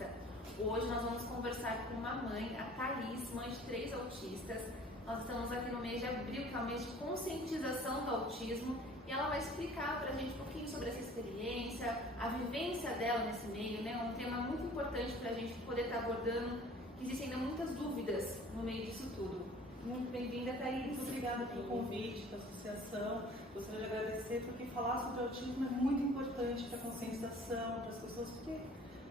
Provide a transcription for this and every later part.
autista. Hoje nós vamos conversar com uma mãe, a Thaís, mãe de 3 autistas. Nós estamos aqui no mês de abril, que é o mês de conscientização do autismo, e ela vai explicar pra gente um pouquinho sobre essa experiência, a vivência dela nesse meio, né? Um tema muito importante pra gente poder estar abordando, que existem ainda muitas dúvidas no meio disso tudo. Muito bem-vinda, Thaís. Muito obrigada pelo convite da associação. Gostaria de agradecer porque falar sobre autismo é muito importante para a conscientização, para as pessoas, porque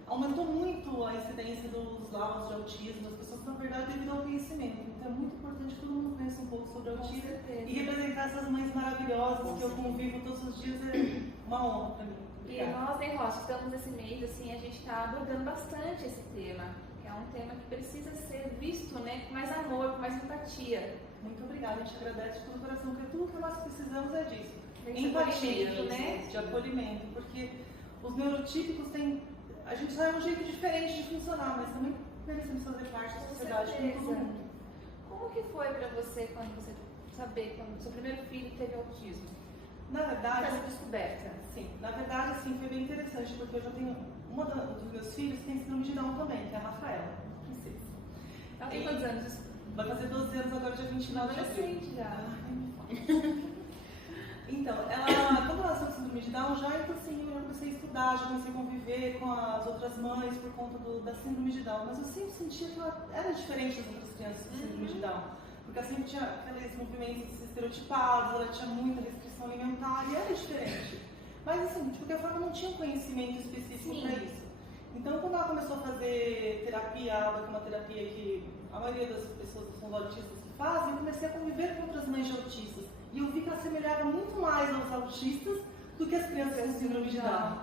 aumentou muito a incidência dos laudos de autismo, as pessoas, na verdade, devido ao conhecimento. Então é muito importante que todo mundo conheça um pouco sobre autismo e representar essas mães maravilhosas que eu convivo todos os dias é uma honra para mim. Obrigada. E nós, né, Rocha, estamos nesse mês, assim, a gente está abordando bastante esse tema. É um tema que precisa ser visto, né, com mais amor, com mais empatia. Muito obrigada, a gente agradece de todo o coração, porque tudo que nós precisamos é disso. Empatia, né? De acolhimento, porque os neurotípicos têm... A gente só é um jeito diferente de funcionar, mas também merecemos fazer parte da sociedade com todo mundo. Como que foi para você quando você quando seu primeiro filho teve autismo? Na verdade... Essa descoberta. Sim, na verdade, assim, foi bem interessante, porque eu já tenho... dos meus filhos tem síndrome de Down também, que é a Rafaela, princesa. Ela tem quantos anos? Vai fazer 12 anos agora, dia 29 de abril. Adolescente já. Então, ela, quando ela nasceu com síndrome de Down, já assim, eu comecei a estudar, já comecei a conviver com as outras mães por conta da síndrome de Down, mas eu sempre sentia que ela era diferente das outras crianças com síndrome de Down, porque ela sempre tinha aqueles movimentos estereotipados, ela tinha muita restrição alimentar e era diferente. Mas assim, de qualquer forma, não tinha um conhecimento específico para isso. Então, quando ela começou a fazer terapia, que é uma terapia que a maioria das pessoas que são autistas que fazem, eu comecei a conviver com outras mães de autistas. E eu vi que ela assemelhava muito mais aos autistas do que as crianças com síndrome de Down.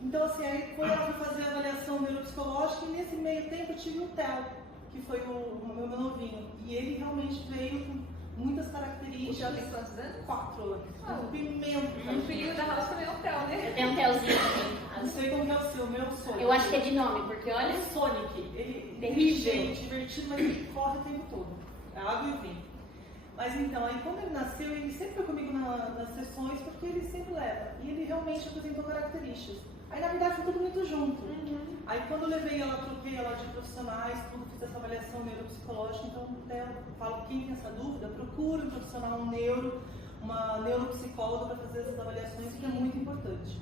Então, assim, aí quando ela foi fazer a avaliação neuropsicológica, e nesse meio tempo eu tive o Theo, que foi o meu novinho. E ele realmente veio com muitas características. O Theo tem quantos anos? 4 anos. Um pimento. Um filho da Rocha também é o Theo, né? Eu tenho um Theozinho também. Não sei como que é o seu, meu sonho. Eu acho que é de nome, porque olha... É Sonic. Ele é Terrível. divertido, mas ele corre o tempo todo. É água e vinho. Mas então, aí quando ele nasceu, ele sempre foi comigo nas sessões, porque ele sempre leva. E ele realmente apresentou características. Aí, na verdade, foi tudo muito junto. Aí, quando eu levei ela, troquei ela de profissionais, tudo, fiz essa avaliação neuropsicológica. Então, até eu falo, quem tem essa dúvida, procure um profissional, uma neuropsicóloga para fazer essas avaliações, que é muito importante.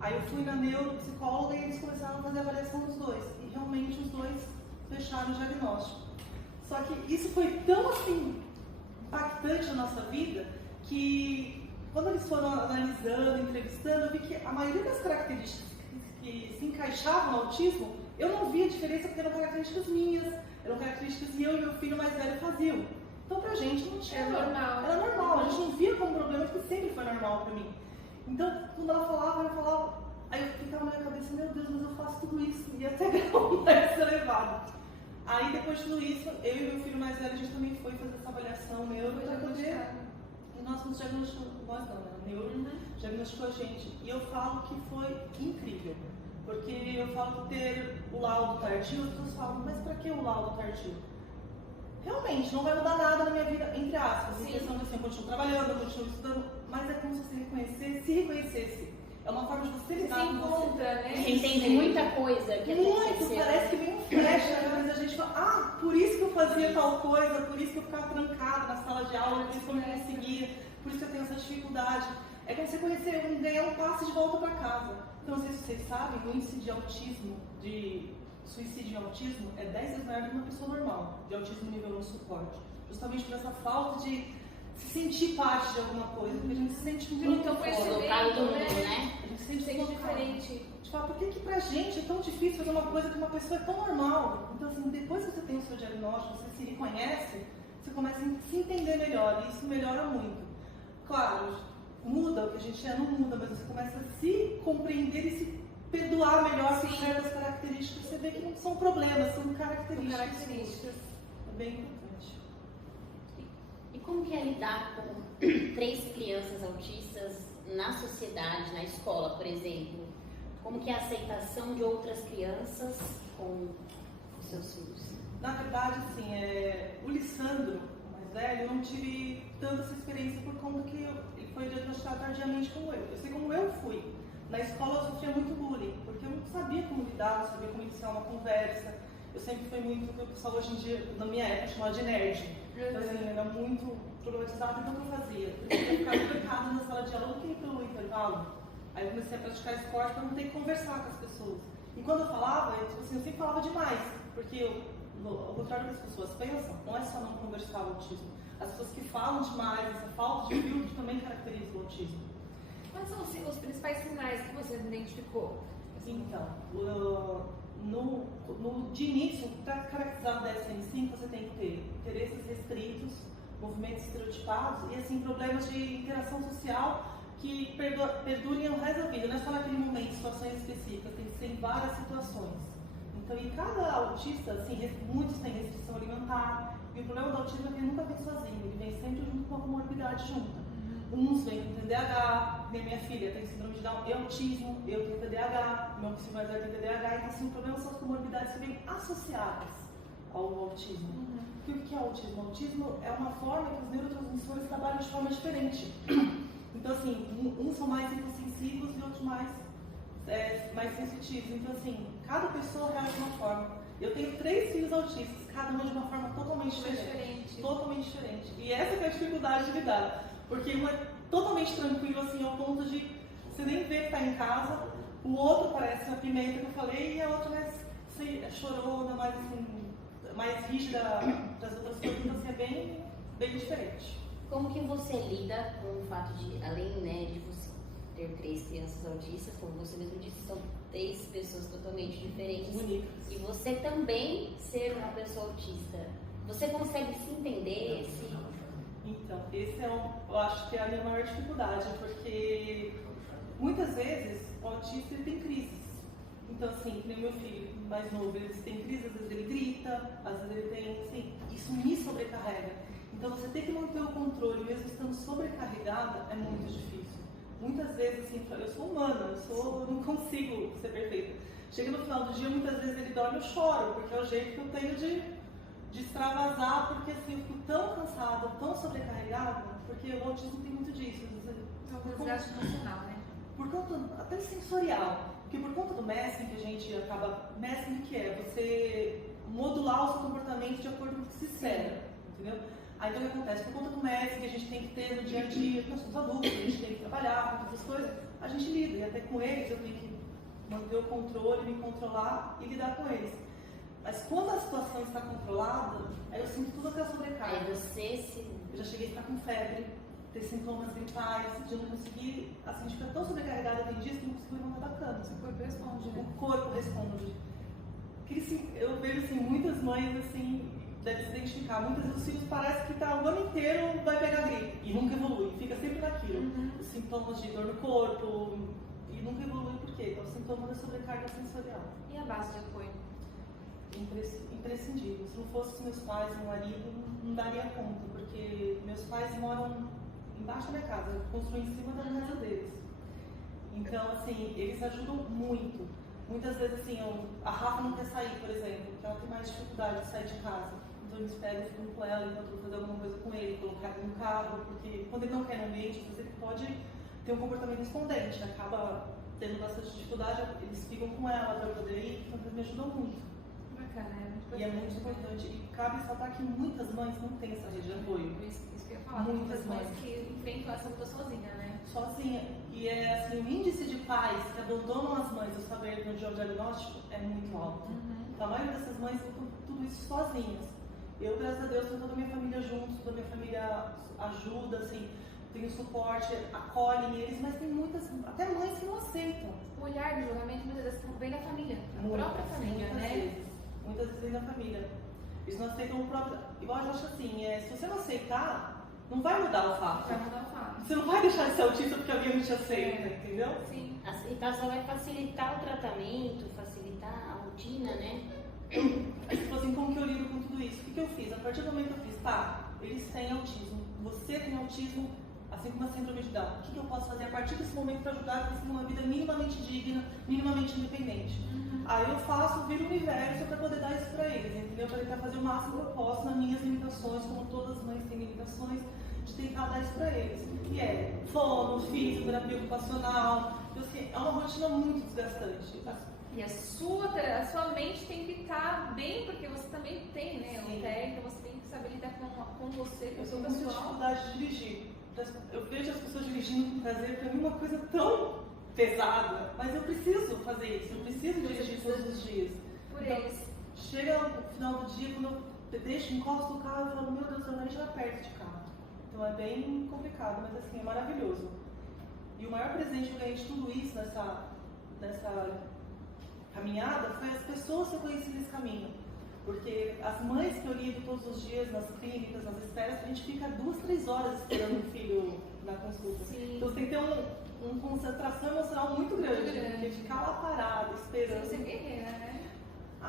Aí, eu fui na neuropsicóloga e eles começaram a fazer a avaliação dos dois. E, realmente, os dois fecharam o diagnóstico. Só que isso foi tão, assim, impactante na nossa vida, que quando eles foram analisando, entrevistando, eu vi que a maioria das características que se encaixavam no autismo, eu não via diferença porque eram características minhas, eram características que eu e meu filho mais velho faziam. Então pra gente não tinha. Era normal. Era normal, a gente não via como problema, porque sempre foi normal pra mim. Então, quando ela falava, eu falava, aí eu ficava na minha cabeça, meu Deus, mas eu faço tudo isso, e até grau mais elevado. Aí depois de tudo isso, eu e meu filho mais velho, a gente também foi fazer essa avaliação neuro para poder. E nós nos diagnosticamos, nós não, né? O neuro diagnosticou a gente. E eu falo que foi incrível. Porque eu falo que ter o laudo tardio, as pessoas falam, mas para que o laudo tardio? Realmente, não vai mudar nada na minha vida, entre aspas. Em questão de assim, eu continuo trabalhando, eu continuo estudando, mas é como se você se reconhecesse. É uma forma de você lidar com você. Né? Você entende muita coisa que aconteceu. Muito, parece que vem um flash na cabeça da gente. Fala, por isso que eu fazia tal coisa, por isso que eu ficava trancada na sala de aula, por isso que eu não conseguia, por isso que eu tenho essa dificuldade. É como você conhecer, ganhar um passe de volta para casa. Então, não sei se vocês sabem, o índice de autismo, de suicídio em autismo, é 10 vezes maior do que uma pessoa normal, de autismo nível 1 suporte. Justamente por essa falta de se sentir parte de alguma coisa, porque a gente se sente muito colocado no mundo, né? A gente se sente diferente. A gente fala, por que pra gente é tão difícil fazer uma coisa que uma pessoa é tão normal? Então, assim, depois que você tem o seu diagnóstico, você se reconhece, você começa a se entender melhor, e isso melhora muito. Claro, muda, o que a gente é não muda, mas você começa a se compreender e se perdoar melhor por certas características. Você vê que não são problemas, são características. É bem importante. E como que é lidar com 3 crianças autistas na sociedade, na escola, por exemplo? Como que é a aceitação de outras crianças com os seus filhos? Na verdade, assim, o Lissandro, o mais velho, eu não tive tanta essa experiência por conta que ele foi diagnosticado tardiamente como eu. Eu sei como eu fui. Na escola eu sofria muito bullying, porque eu não sabia como lidar, não sabia como iniciar uma conversa. Eu sempre fui muito, o que o pessoal hoje em dia, na minha época, chamava de nerd. Então, assim, eu era muito problematizada, então o que eu fazia? Eu ficava trancada na sala de aula, eu queria ir pelo intervalo. Aí eu comecei a praticar esporte para não ter que conversar com as pessoas. E quando eu falava, eu sempre falava demais, porque ao contrário do que as pessoas pensam, não é só não conversar o autismo. As pessoas que falam demais, essa falta de filtro também caracteriza o autismo. Quais são os principais sinais que você identificou? Então, de início, para caracterizar o DSM-5, você tem que ter interesses restritos, movimentos estereotipados e assim, problemas de interação social que perdurem o resto da vida. Não é só naquele momento, situações específicas, tem que ser em várias situações. Então, e cada autista, assim, muitos têm restrição alimentar, e o problema do autismo é que ele nunca vem sozinho, ele vem sempre junto com a comorbidade junta. Uns vêm com TDAH, minha filha tem síndrome de Down e autismo, eu tenho TDAH, meu filho mais velho tem TDAH, então assim, o problema são as comorbidades que vêm associadas ao autismo. Porque o que é o autismo? O autismo é uma forma que os neurotransmissores trabalham de forma diferente. Então assim, uns são mais hipossensivos e outros mais sensitivos. Então assim, cada pessoa reage de uma forma. Eu tenho 3 filhos autistas, cada um de uma forma totalmente diferente. Totalmente diferente. E essa que é a dificuldade de lidar. Porque um é totalmente tranquilo, assim, ao ponto de você nem ver que está em casa, o outro parece a pimenta que eu falei, e a outra mais chorona, mais, assim, mais rígida das outras coisas, então assim, é bem diferente. Como que você lida com o fato de, além, né, de você ter 3 crianças autistas, como você mesmo disse, são 3 pessoas totalmente diferentes, bonitas, e você também ser uma pessoa autista, você consegue se entender? Então, esse eu acho que é a minha maior dificuldade, porque muitas vezes o autista ele tem crises. Então, assim, que nem meu filho mais novo, ele tem crises, às vezes ele grita, às vezes ele tem, assim, isso me sobrecarrega. Então, você ter que manter o controle, mesmo estando sobrecarregada, é muito difícil. Muitas vezes, assim, eu sou humana, eu não consigo ser perfeita. Chega no final do dia, muitas vezes ele dorme, eu choro, porque é o jeito que eu tenho de extravasar, porque assim, eu fico tão cansada, tão sobrecarregada, porque o autismo tem muito disso. É um desgaste emocional, né? Por conta, até sensorial, porque por conta do masking que a gente acaba, masking que é você modular o seu comportamento de acordo com o que se espera, entendeu? Aí então o que acontece? Por conta do masking que a gente tem que ter no dia a dia, nós somos adultos, a gente tem que trabalhar, com essas coisas, a gente lida, e até com eles eu tenho que manter o controle, me controlar e lidar com eles. Mas quando a situação está controlada, aí eu sinto tudo aquela sobrecarga. Aí você se... Eu já cheguei a ficar com febre, ter sintomas gripais, de não conseguir, assim, de ficar tão sobrecarregada, tem dias que não consigo levantar da cama. O corpo responde, né? O corpo responde. Que, assim, eu vejo assim, muitas mães assim, devem se identificar, muitas vezes os filhos parece que tá o ano inteiro vai pegar gripe e nunca evolui, fica sempre naquilo. Os sintomas de dor no corpo e nunca evolui por quê? É o sintoma da sobrecarga sensorial. E a base de apoio? Imprescindível. Se não fosse os meus pais, meu marido, não daria conta, porque meus pais moram embaixo da minha casa, eu construí em cima da casa deles. Então, assim, eles ajudam muito. Muitas vezes, assim, a Rafa não quer sair, por exemplo, porque ela tem mais dificuldade de sair de casa. Então, eles pegam e ficam com ela, enquanto eu vou fazer alguma coisa com ele, colocar ele no carro, porque quando ele não quer no ambiente, ele pode ter um comportamento respondente, acaba tendo bastante dificuldade, eles ficam com ela para poder ir, então eles me ajudam muito. Bacana, é muito importante. E é muito importante. E cabe ressaltar que muitas mães não têm essa rede de apoio. Isso que eu ia falar. Muitas mães que enfrentam essa luta sozinha, né? Sozinha. E é assim, o índice de pais que abandonam as mães ao saber no diagnóstico é muito alto. Então, a maioria dessas mães lutam tudo isso sozinhas. Eu, graças a Deus, tenho toda a minha família junto, toda a minha família ajuda, assim, tem o suporte, acolhem eles, mas tem muitas, até mães que não aceitam. O olhar de julgamento muitas vezes vem da família, a própria família, né? Muitas vezes vem da família. Eles não aceitam o próprio. Igual eu acho assim, se você não aceitar, não vai mudar o fato. Vai mudar o fato. Você não vai deixar de ser autista porque alguém não te aceita, entendeu? Sim. Aceitar só vai facilitar o tratamento, facilitar a rotina, né? Aí você falou assim, como que eu lido com tudo isso? O que eu fiz? A partir do momento que eu fiz, tá, eles têm autismo, você tem autismo, assim como a síndrome de Down. O que eu posso fazer a partir desse momento para ajudar eles a ter uma vida minimamente digna, minimamente independente? Aí eu viro o universo para poder dar isso para eles, entendeu? Para tentar fazer o máximo que eu posso nas minhas limitações, como todas as mães têm limitações, de tentar dar isso para eles. E fono, fisioterapia ocupacional, então, assim, é uma rotina muito desgastante. E a sua mente tem que estar bem, porque você também tem, né? Sim. O TEA, então você tem que saber lidar com você, com Eu o seu tenho muita pessoal. dificuldade de dirigir. Eu vejo as pessoas dirigindo com prazer, pra mim é uma coisa tão pesada, mas eu preciso fazer isso, eu preciso dirigir todos os dias. Por Então, eles. chega no final do dia, quando eu deixo, encosto o carro, eu falo, meu Deus, eu nem já perto de carro. Então é bem complicado, mas assim, é maravilhoso. E o maior presente que eu ganhei de tudo isso nessa caminhada foi as pessoas que eu conheci nesse caminho. Porque as mães que eu lido todos os dias nas clínicas, nas esperas, a gente fica 2, 3 horas esperando um filho na consulta. Sim. Então você tem que ter uma concentração emocional muito grande, porque ficar lá parado, esperando. Você é guerreira, né?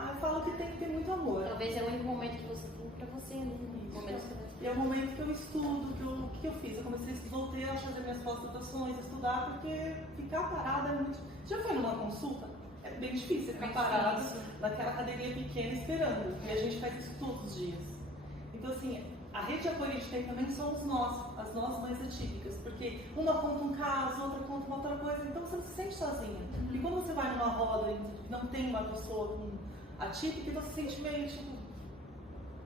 Eu falo que tem que ter muito amor. Talvez é o único momento que você tem pra você, né? Momentos que você... E é o momento que eu estudo, o que eu fiz? Eu voltei a fazer minhas pós-graduações, estudar, porque ficar parada é muito... Já foi numa consulta? É bem difícil ficar parado naquela cadeirinha pequena esperando. E a gente faz isso todos os dias. Então, assim, a rede de apoio que a gente tem também somos nós, as nossas mães atípicas. Porque uma conta um caso, outra conta uma outra coisa, então você não se sente sozinha. E quando você vai numa roda e não tem uma pessoa atípica, então você se sente meio tipo...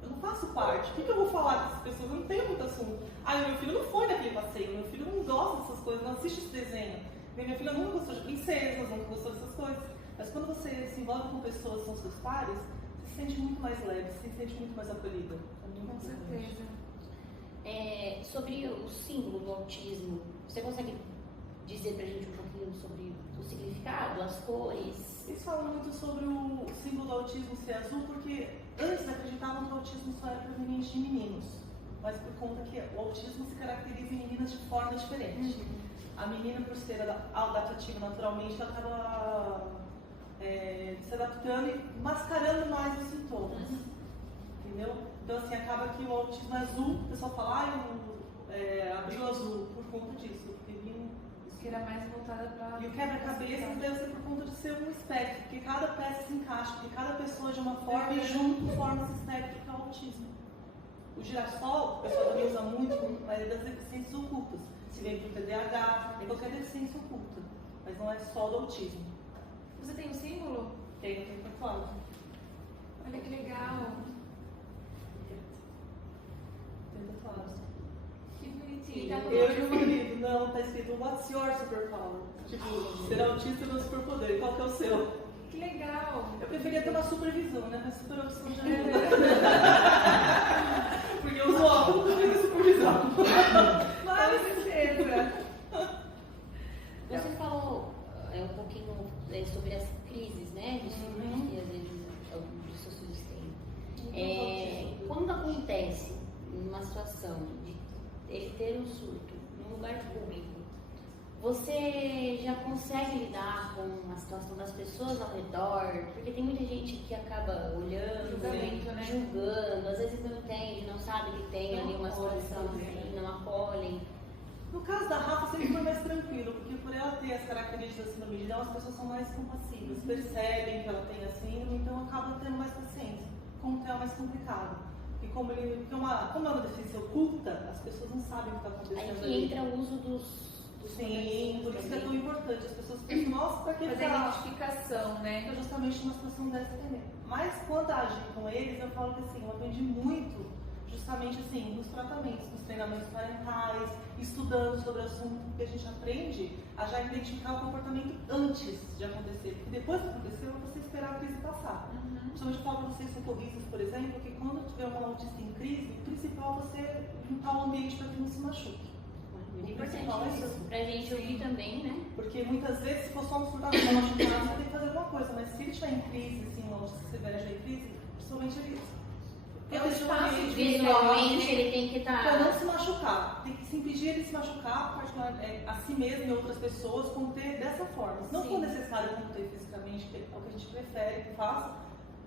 Eu não faço parte. O que eu vou falar dessas pessoas? Eu não tenho muito assunto. Meu filho não foi naquele passeio, meu filho não gosta dessas coisas, não assiste esse desenho. Minha filha nunca gostou de princesas, nunca gostou dessas coisas. Mas quando você se envolve com pessoas que são seus pares, você se sente muito mais leve, você se sente muito mais acolhida. Com certeza. Sobre o símbolo do autismo, você consegue dizer pra gente um pouquinho sobre o significado, as cores? Eles falam muito sobre o símbolo do autismo ser azul, porque antes acreditavam que o autismo só era proveniente de meninos, mas por conta que o autismo se caracteriza em meninas de forma diferente. A menina, por ser adaptativa naturalmente, ela acaba se adaptando e mascarando mais os sintomas. Entendeu? Então, assim, acaba que o autismo é azul, o pessoal fala, abriu azul por conta disso. Que era mais voltada para... E o quebra-cabeça deve ser por conta de ser um espectro, porque cada peça se encaixa, porque cada pessoa de uma forma e junto forma esse espectro que é o autismo. O girassol, o pessoal também usa muito, mas é das deficiências ocultas. Se vem para o TDAH, é qualquer deficiência oculta, mas não é só do autismo. Você tem um símbolo? Tem tatuado. Olha que legal. Tem tatuado. Que bonitinho. Eu e o marido, não, tá escrito What's your superpower? Tipo, ser autista é meu superpoder, qual que é o seu? Que legal. Eu preferia ter uma supervisão, né? Mas supervisão já não. Porque eu uso óculos e tenho supervisão. Com certeza. Você falou um pouquinho sobre as crises, né? De surtos que às vezes alguns dos seus filhos têm. Quando acontece uma situação de ele ter um surto num lugar público, você já consegue lidar com a situação das pessoas ao redor? Porque tem muita gente que acaba olhando, julgando, às vezes não entende, não sabe que tem ali uma situação assim, não acolhem. No caso da Rafa, sempre foi mais tranquilo, porque por ela ter as características da síndrome de Down, as pessoas são mais compassivas, percebem que ela tem a síndrome, então acabam tendo mais paciência. Com o Theo é mais complicado. Porque como é uma deficiência oculta, as pessoas não sabem o que está acontecendo. Aí que entra o uso dos Sim, por isso que é tão importante. As pessoas pensam, nossa, pra que fazer a identificação, né? Então, justamente numa situação dessa também. Mas quando agir com eles, eu falo que assim, eu aprendi muito, justamente assim, nos tratamentos, nos treinamentos parentais, estudando sobre o assunto, porque a gente aprende a já identificar o comportamento antes de acontecer. Porque depois que aconteceu, é você esperar a crise passar. Principalmente eu falo para vocês socorristas, por exemplo, que quando tiver uma autista em crise, o principal é você limpar o ambiente para que não se machuque. Muito importante isso, pra gente ouvir também, né? Porque muitas vezes, se for só um surtado, uma machucada, você tem que fazer alguma coisa, mas se ele estiver em crise, assim, uma autista severa já em crise, principalmente ele É um espaço visualmente ele tem que estar... Para não se machucar, tem que se impedir ele de se machucar, particular, a si mesmo e outras pessoas, conter dessa forma. Se não for necessário conter fisicamente, que é o que a gente prefere que faça,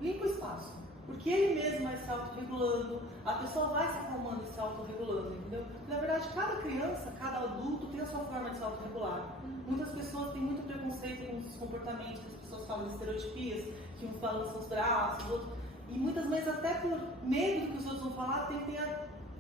limpa o espaço. Porque ele mesmo vai se autorregulando, a pessoa vai se acalmando e se autorregulando, entendeu? Porque, na verdade, cada criança, cada adulto tem a sua forma de se autorregular. Muitas pessoas têm muito preconceito com os comportamentos, que as pessoas falam de estereotipias, que uns balançam os braços, outros... E muitas vezes, até por medo do que os outros vão falar, tentem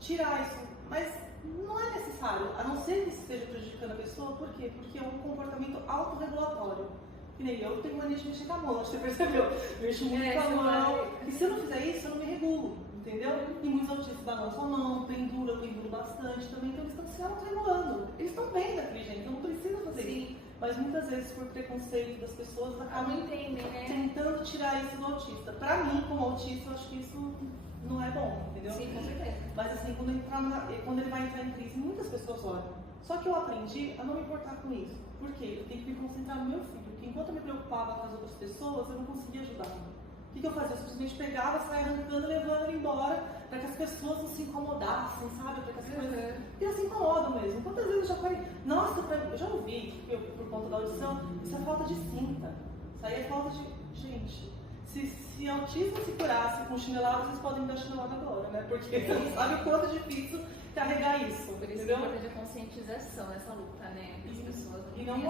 tirar isso. Mas não é necessário, a não ser que isso esteja prejudicando a pessoa. Por quê? Porque é um comportamento autorregulatório. Que nem eu tenho mania de mexer com a mão, você percebeu? Eu mexo muito com a mão. E se eu não fizer isso, eu não me regulo, entendeu? E muitos autistas balançam a mão, pendura, eu penduro bastante também, então eles estão se auto-regulando. Eles estão bem daquele jeito, então não precisa fazer isso. Mas muitas vezes, por preconceito das pessoas, acabam tentando tirar isso do autista. Pra mim, como autista, eu acho que isso não é bom, entendeu? Sim, com certeza. Mas assim, quando ele vai entrar em crise, muitas pessoas olham. Só que eu aprendi a não me importar com isso. Por quê? Eu tenho que me concentrar no meu filho. Porque enquanto eu me preocupava com as outras pessoas, eu não conseguia ajudar. O que eu fazia? Eu simplesmente pegava, saia arrancando, levando ele embora, para que as pessoas não se incomodassem, sabe? Para que as coisas... Porque elas se incomodam mesmo. Quantas vezes eu já falei, nossa, eu já ouvi, por conta da audição, isso é falta de cinta. Isso aí é falta de... Gente, se autismo se curasse com chinelada, vocês podem me dar chinelada agora, né? Porque você não sabe o quanto é difícil carregar isso. Por isso entendeu? que é importante a conscientização nessa luta, né? As pessoas E não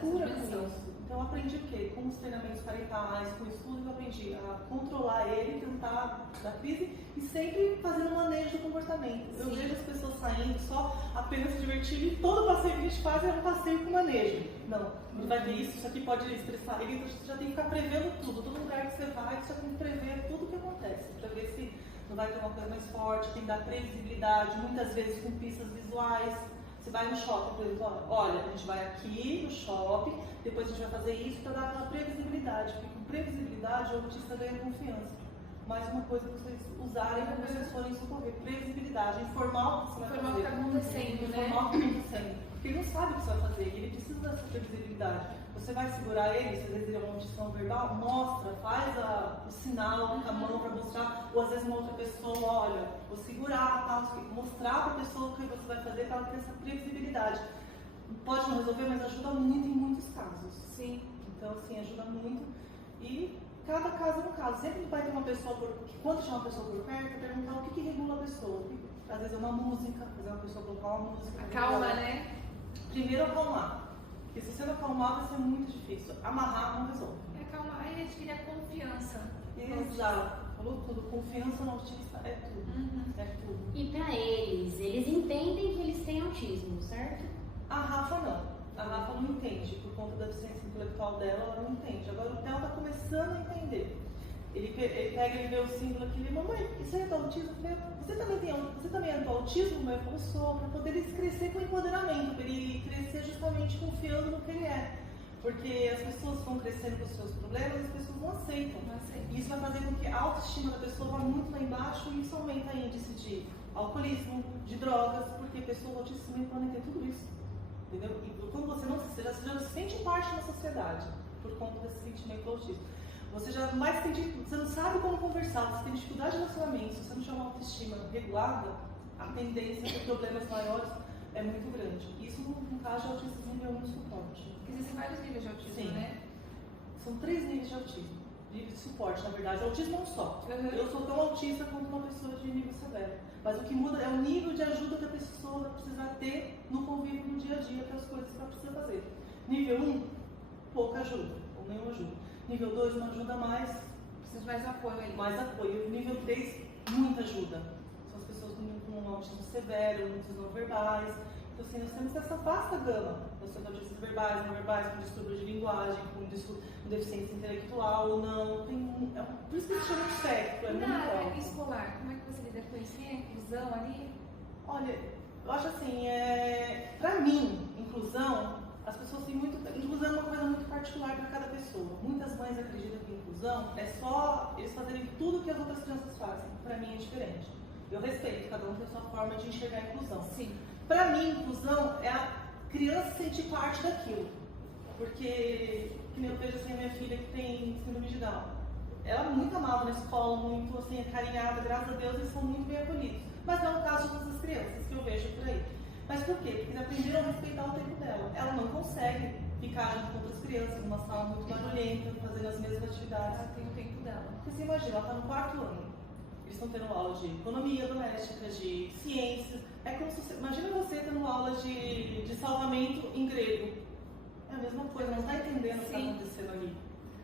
cura com isso. Então eu aprendi o quê? Com os treinamentos parentais, com o estudo, eu aprendi a controlar ele, tentar da crise e sempre fazendo um manejo do comportamento. Eu vejo as pessoas saindo só apenas se divertindo e todo passeio que a gente faz é um passeio com manejo. Não vai ter isso aqui pode estressar ele, então você já tem que ficar prevendo tudo. Todo lugar que você vai, você já tem que prever tudo o que acontece, para ver se não vai ter uma coisa mais forte, tem que dar previsibilidade, muitas vezes com pistas visuais. Você vai no shopping, por exemplo, olha, a gente vai aqui no shopping, depois a gente vai fazer isso para dar aquela previsibilidade, porque com previsibilidade o autista ganha confiança. Mais uma coisa para vocês usarem quando vocês forem socorrer, previsibilidade, informar o que você vai fazer. Informar o que está acontecendo, né? Informar o que está acontecendo. Porque ele não sabe o que você vai fazer, ele precisa dessa previsibilidade. Você vai segurar ele, se às vezes ele é uma audição verbal, mostra, faz o sinal com a mão para mostrar, ou às vezes uma outra pessoa, olha, vou segurar, tá? Mostrar para a pessoa o que você vai fazer para ela ter essa previsibilidade. Pode não resolver, mas ajuda muito em muitos casos. Sim. Então, assim, ajuda muito. E cada caso é um caso. Sempre vai ter uma pessoa, que quando chama uma pessoa por perto, perguntar o que regula a pessoa. Às vezes é uma música, fazer uma pessoa colocar uma música. Acalma, né? Primeiro acalmar. Porque se você não acalmar, vai ser muito difícil. Amarrar não resolve. Acalmar e adquirir a confiança. Exato. Falou tudo. Confiança no autista é tudo. É tudo. E pra eles entendem que eles têm autismo, certo? A Rafa não. A Rafa não entende. Por conta da deficiência intelectual dela, ela não entende. Agora o Theo tá começando a entender. Ele pega e vê o símbolo aqui e diz, mamãe, isso aí é do autismo? Você também é do autismo? Mãe? Eu falo, sou, para poder ele crescer com empoderamento, para ele crescer justamente confiando no que ele é. Porque as pessoas vão crescendo com os seus problemas e as pessoas não aceitam. E isso vai fazer com que a autoestima da pessoa vá muito lá embaixo e isso aumenta o índice de alcoolismo, de drogas, porque pessoas autistas também podem ter tudo isso. Entendeu? E quando você não se sente parte da sociedade por conta desse sentimento do autismo. Você já mais você não sabe como conversar, você tem dificuldade de relacionamento, se você não tiver uma autoestima regulada, a tendência de problemas maiores é muito grande. Isso no caso de autismo nível 1 no suporte. Porque existem vários níveis de autismo, Sim. né? São 3 níveis de autismo. Nível de suporte, na verdade. O autismo é um só. Eu sou tão autista quanto uma pessoa de nível severo. Mas o que muda é o nível de ajuda que a pessoa vai precisar ter no convívio no dia a dia para as coisas que ela precisa fazer. Nível 1, pouca ajuda, ou nenhuma ajuda. Nível 2, uma ajuda mais. Precisa de mais apoio aí. Mais apoio. Nível 3, muita ajuda. São as pessoas com um autismo severo, muitos não verbais. Então, assim, nós temos essa vasta gama. Nós temos autistas verbais, não verbais, com distúrbio de linguagem, com deficiência intelectual ou não. Por isso que se chama de espectro. Na área escolar, como é que você lida com isso? Tem a inclusão ali? Olha, eu acho assim, pra mim, inclusão, as pessoas têm muito. Inclusão é uma coisa muito particular para cada pessoa. Muitas mães acreditam que inclusão é só eles fazerem tudo que as outras crianças fazem. Para mim é diferente. Eu respeito, cada um tem a sua forma de enxergar a inclusão. Sim. Para mim, inclusão é a criança sentir parte daquilo. Porque, que nem eu vejo assim, a minha filha que tem síndrome de Down. Ela é muito amada na escola, muito assim, acarinhada, graças a Deus, eles são muito bem acolhidos. Mas não é o caso de todas as crianças que eu vejo por aí. Mas por quê? Porque eles aprenderam a respeitar o tempo dela. Ela não consegue ficar junto com outras crianças, numa sala muito barulhenta, fazendo as mesmas atividades. Ela tem o tempo dela. Porque você imagina, ela está no 4º ano. Eles estão tendo aula de economia doméstica, de ciências. É como se você, imagina você tendo aula de salvamento em grego. É a mesma coisa, não está entendendo o que está acontecendo ali.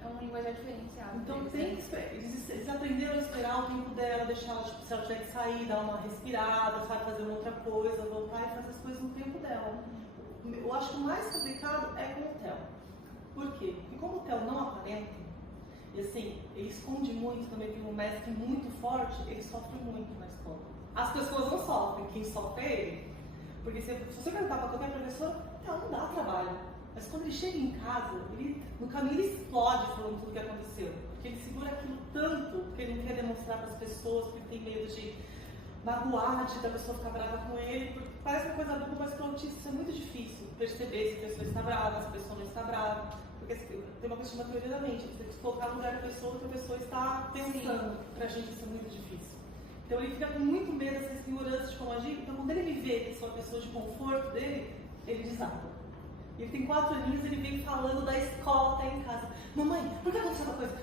É uma linguagem diferenciada. Então tem que esperar. Eles aprenderam a esperar o tempo dela, deixar ela, tipo, se ela tiver que sair, dar uma respirada, sabe, fazer uma outra coisa, voltar e fazer as coisas no tempo dela. Eu acho que o mais complicado é com o Theo. Por quê? Porque como o Theo não aparenta, e assim, ele esconde muito, também tem um mestre muito forte, ele sofre muito na escola. As pessoas não sofrem, quem sofre é ele. Porque se você perguntar para qualquer professor, não dá trabalho. Mas quando ele chega em casa, no caminho ele explode falando tudo o que aconteceu. Porque ele segura aquilo tanto, porque ele não quer demonstrar para as pessoas, porque tem medo de magoar, de da pessoa ficar brava com ele. Porque parece uma coisa boba, mas para o autista isso é muito difícil. Perceber se a pessoa está brava, se a pessoa não está brava. Porque tem uma questão da teoria da mente, você tem que se colocar no lugar da pessoa que a pessoa está pensando. Para a gente isso é muito difícil. Então ele fica com muito medo dessa insegurança de como agir. Então quando ele me vê que sou a pessoa de conforto dele, ele desaba. Ele tem 4 aninhos, ele vem falando da escola até em casa. Mamãe, por que aconteceu essa coisa?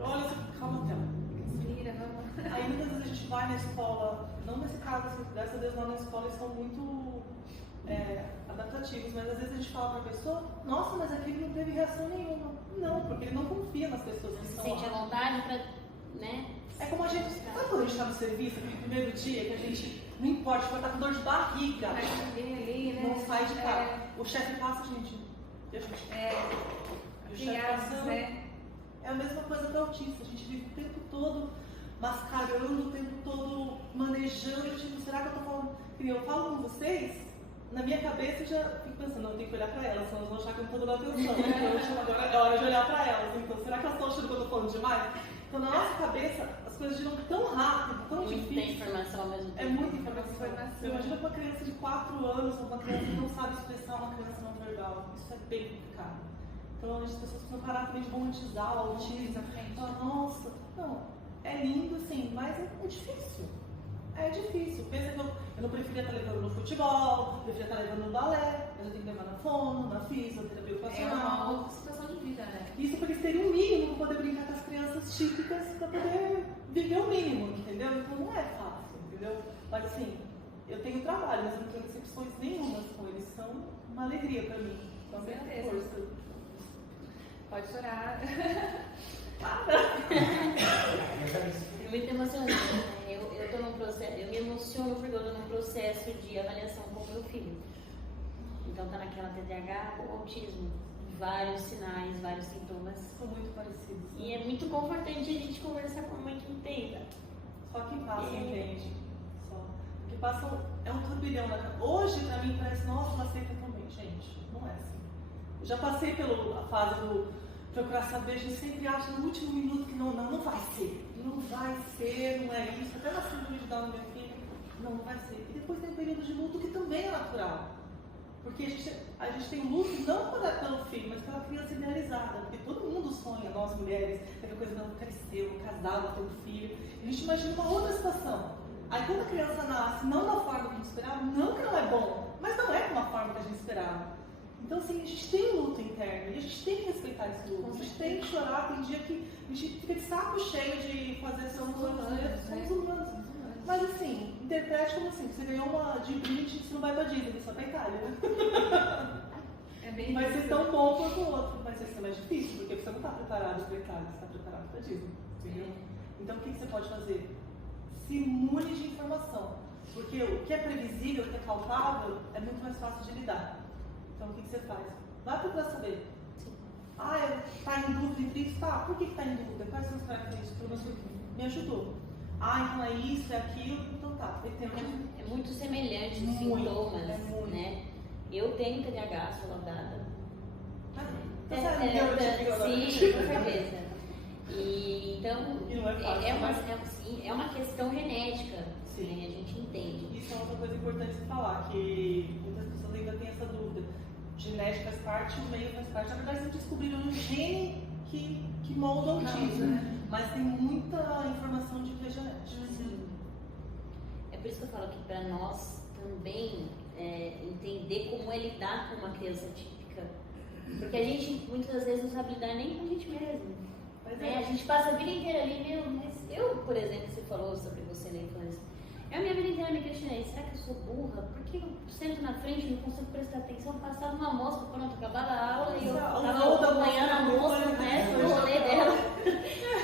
Olha, calma, Theo. Respira, vamos. Aí muitas vezes a gente vai na escola, não nesse caso, assim, graças a Deus lá na escola eles são muito adaptativos, mas às vezes a gente fala pra pessoa, nossa, mas aquele não teve reação nenhuma. Não, porque ele não confia nas pessoas que estão lá. Sente a vontade pra, né? É como a gente, sabe quando a gente está no serviço, aquele primeiro dia que a gente, não importa, pode estar com dor de barriga, Vai subir ali, né? não sai de casa. O chefe passa, gente, e a gente... o chefe passa, né? é a mesma coisa para o autista, a gente vive o tempo todo mascarando, o tempo todo manejando, tipo, será que eu estou falando... Eu falo com vocês, na minha cabeça eu já fico pensando, não, eu tenho que olhar para elas, senão elas vão achar que eu não estou dando atenção, né? Então agora é hora de olhar para elas, então será que elas estão achando que eu estou falando demais? Então na nossa cabeça as coisas giram tão rápido, tão difícil. Muita informação ao mesmo tempo. É muita informação. Imagina uma criança de 4 anos, ou uma criança que não sabe expressar uma criança não verbal. Isso é bem complicado. Então as pessoas precisam parar também de romantizar o autismo. Falar, nossa, não, é lindo sim, mas é difícil. É difícil. Pensa que eu não preferia estar levando no futebol, preferia estar levando no balé, mas eu tenho que levar na fono, na fisioterapia ocupacional. É uma outra situação de vida, né? Isso porque eles teriam o mínimo para poder brincar com as crianças típicas, para poder viver o mínimo, entendeu? Então não é fácil, entendeu? Mas assim, eu tenho trabalho, mas eu não tenho decepções nenhumas com eles, são uma alegria para mim. Então tem força. Pode chorar. É muito emocionante, né? Eu tô num processo, eu me emociono porque eu tô num processo de avaliação com o meu filho. Então tá naquela TDAH ou autismo, vários sinais, vários sintomas. São muito parecidos. E é muito confortante a gente conversar com a mãe que entenda. Só quem passa entende. Só. O que passa é um turbilhão na cabeça. Hoje pra mim parece, nossa, eu aceito também, gente. Não é assim. Eu já passei pela fase do procurar saber, a gente sempre acha no último minuto que não vai ser. Não vai ser, não é isso. Até na síndrome de Down no meu filho, não vai ser. E depois tem um período de luto que também é natural. Porque a gente tem luto não pelo filho, mas pela criança idealizada. Porque todo mundo sonha, nós mulheres, aquela coisa, não, cresceu, casado, ter um filho. A gente imagina uma outra situação. Aí quando a criança nasce, não da forma que a gente esperava, não que não é bom, mas não é uma forma que a gente esperava. Então, assim, a gente tem um luto interno e a gente tem que respeitar esse luto. A gente tem que chorar, tem dia que a gente fica de saco cheio de fazer essas coisas. Somos humanos. Mas, assim, interprete como assim, você ganhou uma de brinde, você não vai pra Disney, só pra Itália, né? É bem vai ser tão bom quanto o outro, mas vai ser mais difícil, porque você não está preparado para Itália, você está preparado para Disney, entendeu? Então, o que você pode fazer? Se imune de informação, porque o que é previsível, o que é palpável, é muito mais fácil de lidar. Então, o que você faz? Vai procurar saber. Está em dúvida entre isso? Tá, por que está em dúvida? Quais são as características? Me ajudou. Então é isso, é aquilo, então tá. É muito semelhante os sintomas, né? Eu tenho TDAH, sou laudada. Sim, com certeza. E então é uma questão genética, né? A gente entende. Isso é outra coisa importante de falar, que muitas pessoas ainda têm essa dúvida. Genética faz parte, o meio faz parte. Na verdade, eles descobriram um gene que molda o autismo. Mas tem muita informação de que é genética. Sim. É por isso que eu falo que para nós também entender como é lidar com uma criança típica. Porque a gente muitas das vezes não sabe lidar nem com a gente mesmo. A gente passa a vida inteira ali, mas eu, por exemplo, você falou sobre você na infância. Eu a minha vida inteira me questionei, será que eu sou burra? Por que eu sento na frente e não consigo prestar atenção? Passava uma moça, pronto, acabava a aula e eu estava acompanhando a moça no resto do rolê dela.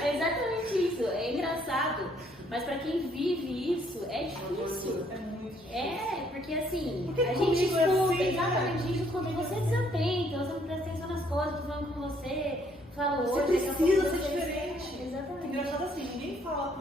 É exatamente isso, é engraçado. Mas para quem vive isso, é difícil. É muito difícil. Porque assim, porque a gente escuta, assim, exatamente, a gente escuta, você é desatento, você não presta atenção nas coisas, falando com você, falo Você hoje. precisa ser diferente. Exatamente. Engraçado assim, ninguém fala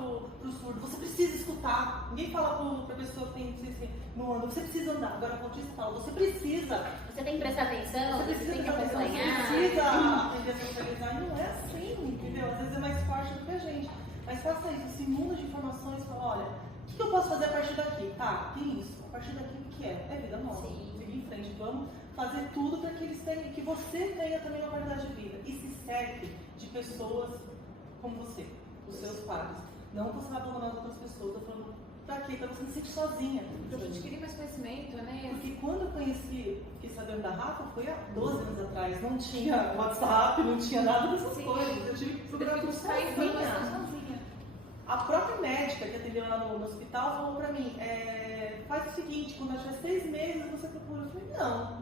pro surdo, você precisa escutar. Ninguém fala pra pessoa que tem não anda, você precisa andar. Agora o autista fala, você precisa. Você tem que prestar atenção, Você precisa tem que prestar atenção, acompanhar. você precisa aprender a socializar. E não é assim, entendeu? Às vezes é mais forte do que a gente. Mas faça isso, esse mundo de informações, fala, olha, o que eu posso fazer a partir daqui? Tá, tem isso. A partir daqui o que é? É vida nova. Sim. Seguir em frente, vamos fazer tudo para que eles tenham, que você tenha também uma qualidade de vida. E se cerque de pessoas como você, os seus pares. Não que você vai abandonar as outras pessoas, eu tô falando pra quê? Pra você não se sentir sozinha. Pra gente adquirir mais conhecimento, né? Porque quando eu fiquei sabendo da Rafa, foi há 12 anos atrás. Não tinha WhatsApp, não tinha nada dessas coisas. Eu tive que procurar tudo sozinha. A própria médica que atendeu lá no hospital falou pra mim, faz o seguinte, quando eu tiver 6 meses você procura. Eu falei,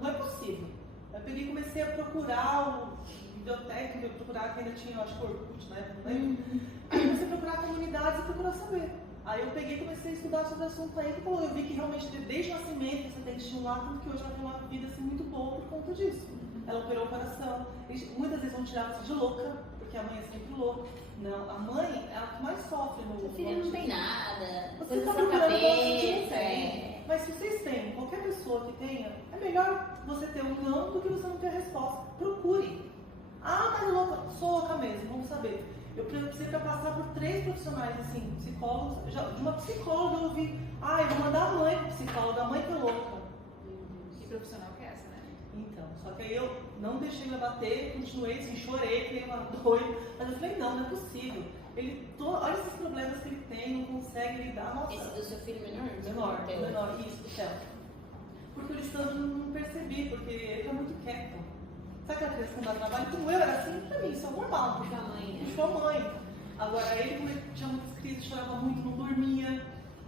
não é possível. Eu peguei e comecei a procurar o biblioteca, procurar que ainda tinha, acho que Orkut, né? Não lembro. Aí eu comecei a procurar comunidades e procurar saber. Aí eu peguei e comecei a estudar sobre o assunto aí, que eu vi que realmente desde o nascimento você tem que estimular, tanto que hoje ela tem uma vida assim, muito boa por conta disso. Ela operou o coração. Muitas vezes vão tirar você de louca, porque a mãe é sempre louca. Não, a mãe é a que mais sofre no O filho não tem nada, você coisa está na procurando cabeça. Mas se vocês têm, qualquer pessoa que tenha, é melhor você ter um não do que você não ter a resposta. Procure. Ah, mas louca, sou louca mesmo, vamos saber. Eu precisei passar por 3 profissionais, assim, psicólogos. De uma psicóloga eu ouvi, eu vou mandar a mãe para psicóloga, a mãe que é louca. Que profissional que é essa, né? Então, só que aí eu não deixei me abater, continuei assim, chorei, que nem uma doida, mas eu falei, não é possível. Olha esses problemas que ele tem, não consegue lidar, nossa. Esse do seu filho menor? Menor, isso, Céu. Porque o Lissandro não percebi, porque ele tá muito quieto. Sabe aquela criança que não dá trabalho? Como eu era assim, pra mim, isso é normal. Puxa a mãe. Puxou a mãe. Agora ele, como ele tinha muitas crises, chorava muito, não dormia.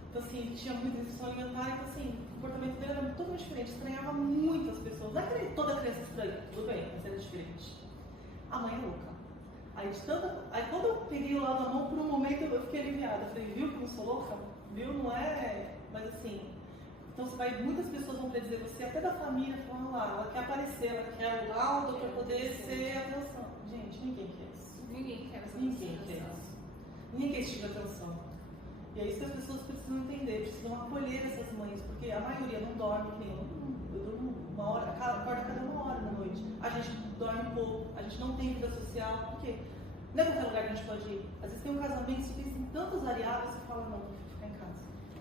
Então assim, tinha muita restrição alimentar, então assim, o comportamento dele era totalmente diferente, estranhava muitas pessoas. Não é que toda criança estranha, tudo bem, mas era diferente. A mãe é louca. Aí quando eu peguei lá na mão, por um momento eu fiquei aliviada. Eu falei, viu que eu não sou louca? Viu? Não é. Mas assim, então muitas pessoas vão dizer você, até da família, falando lá, ela quer aparecer, ela quer o laudo para poder ser atenção. Gente, ninguém quer isso. Ninguém quer essa Ninguém quer isso. Ninguém quer esse tipo de atenção. E é isso que as pessoas precisam entender, precisam acolher essas mães, porque a maioria não dorme, que nem eu durmo uma hora, acordo a cada 1 hora da noite. A gente dorme pouco, a gente não tem vida social, porque não é qualquer lugar que a gente pode ir. Às vezes tem um casamento, você pensa em tantas variáveis, você fala, não, prefiro ficar em casa.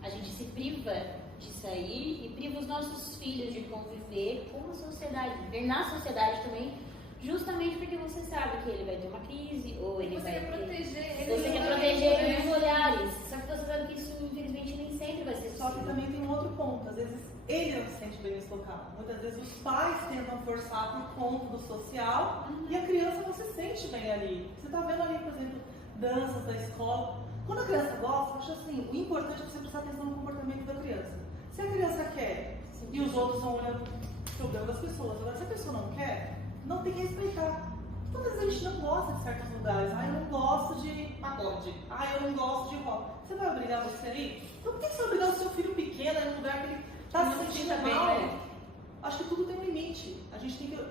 A gente se priva de sair e priva os nossos filhos de conviver com a sociedade, viver na sociedade também, justamente porque você sabe que ele vai ter uma crise ou ele vai ter... Você quer proteger ele dos olhares, só que você sabe que isso infelizmente nem sempre vai ser Só que possível. também tem um outro ponto, às vezes ele não se sente bem nesse local. Muitas vezes os pais tentam forçar por conta do social e a criança não se sente bem ali. Você está vendo ali, por exemplo, danças da escola. Quando a criança gosta, eu acho assim, o importante é você prestar atenção no comportamento da criança. Se a criança quer e os outros vão olhando o problema das pessoas, agora se a pessoa não quer, não tem que respeitar. Todas as vezes a gente não gosta de certos lugares. Eu não gosto de pagode. Eu não gosto de rock. Você vai obrigar você aí? Então por que você vai obrigar o seu filho pequeno em um lugar que ele está se sentindo mal? Né? Acho que tudo tem um limite. A gente tem que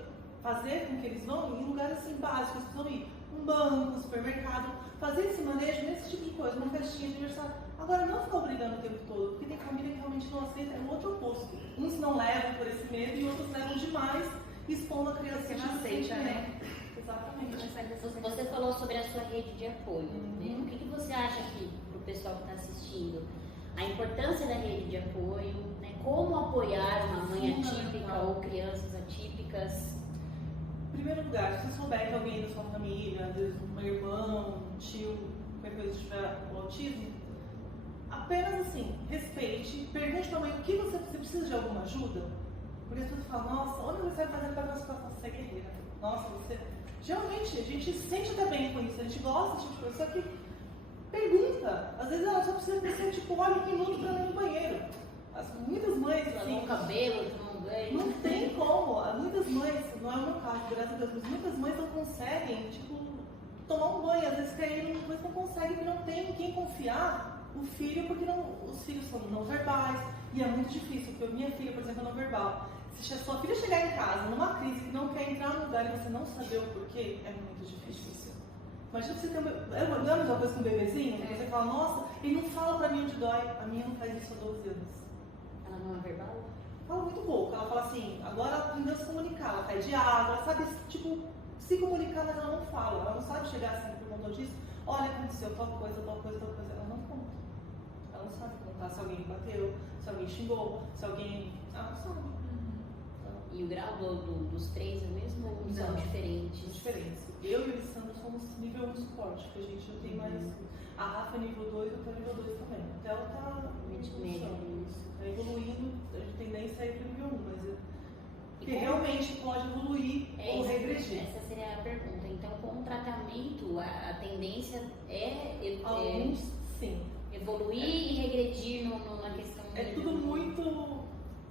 fazer com que eles vão em lugares assim básicos. Eles precisam ir um banco, um supermercado, fazer esse manejo nesse tipo de coisa, uma festinha de aniversário. Agora não ficar obrigando o tempo todo, porque tem família que realmente não aceita, é o outro oposto. Uns não levam por esse medo e outros levam demais, expondo a criança que não aceita, né? Exatamente. Você falou sobre a sua rede de apoio. Né? O que você acha aqui, para o pessoal que está assistindo, a importância da rede de apoio, né? Como apoiar uma mãe atípica ou crianças atípicas? Em primeiro lugar, se você souber que alguém da sua família, às vezes um irmão, um tio, qualquer coisa tiver o autismo, apenas assim, respeite, pergunte para a mãe o que você precisa de alguma ajuda. Porque as pessoas falam, nossa, onde você vai fazer para você é guerreira? Nossa, você... Geralmente, a gente se sente até bem com isso, a gente gosta desse tipo de coisa, só que pergunta. Às vezes ela só precisa pensar, tipo, olha um minuto para ir no banheiro. Muitas mães, assim... Lavar o cabelo, tomar um banho. Não tem como. Muitas mães, não é o meu caso, graças a Deus, mas muitas mães não conseguem, tipo, tomar um banho. Às vezes querem, mas não conseguem, porque não tem em quem confiar o filho, porque os filhos são não verbais. E é muito difícil, porque minha filha, por exemplo, é não verbal. Se a sua filha chegar em casa numa crise que não quer entrar no lugar e você não saber o porquê, é muito difícil. Imagina você ter não é a mesma coisa com um bebezinho, que você fala, nossa, ele não fala pra mim onde dói. A minha não faz isso há 12 anos. Ela não é verbal? Fala muito pouco. Ela fala assim, agora ela aprendeu a se comunicar. Ela pede água, ela sabe, tipo, se comunicar, mas ela não fala. Ela não sabe chegar assim por conta disso. Olha, aconteceu tal coisa, tal coisa, tal coisa. Ela não conta. Ela não sabe contar se alguém bateu, se alguém xingou, se alguém... Ela não sabe. E o grau dos três é o mesmo ou são diferentes? Diferentes. Eu e o Alessandro somos nível 1 suporte, porque a gente já tem mais. A Rafa é nível 2, eu tô nível 2 também. Até ela tá evoluindo. Tá evoluindo, a tendência é ir pro nível 1, mas que realmente pode evoluir ou regredir. Essa seria a pergunta. Então, com o tratamento, a tendência é alguns, sim. Evoluir e regredir na questão. É tudo muito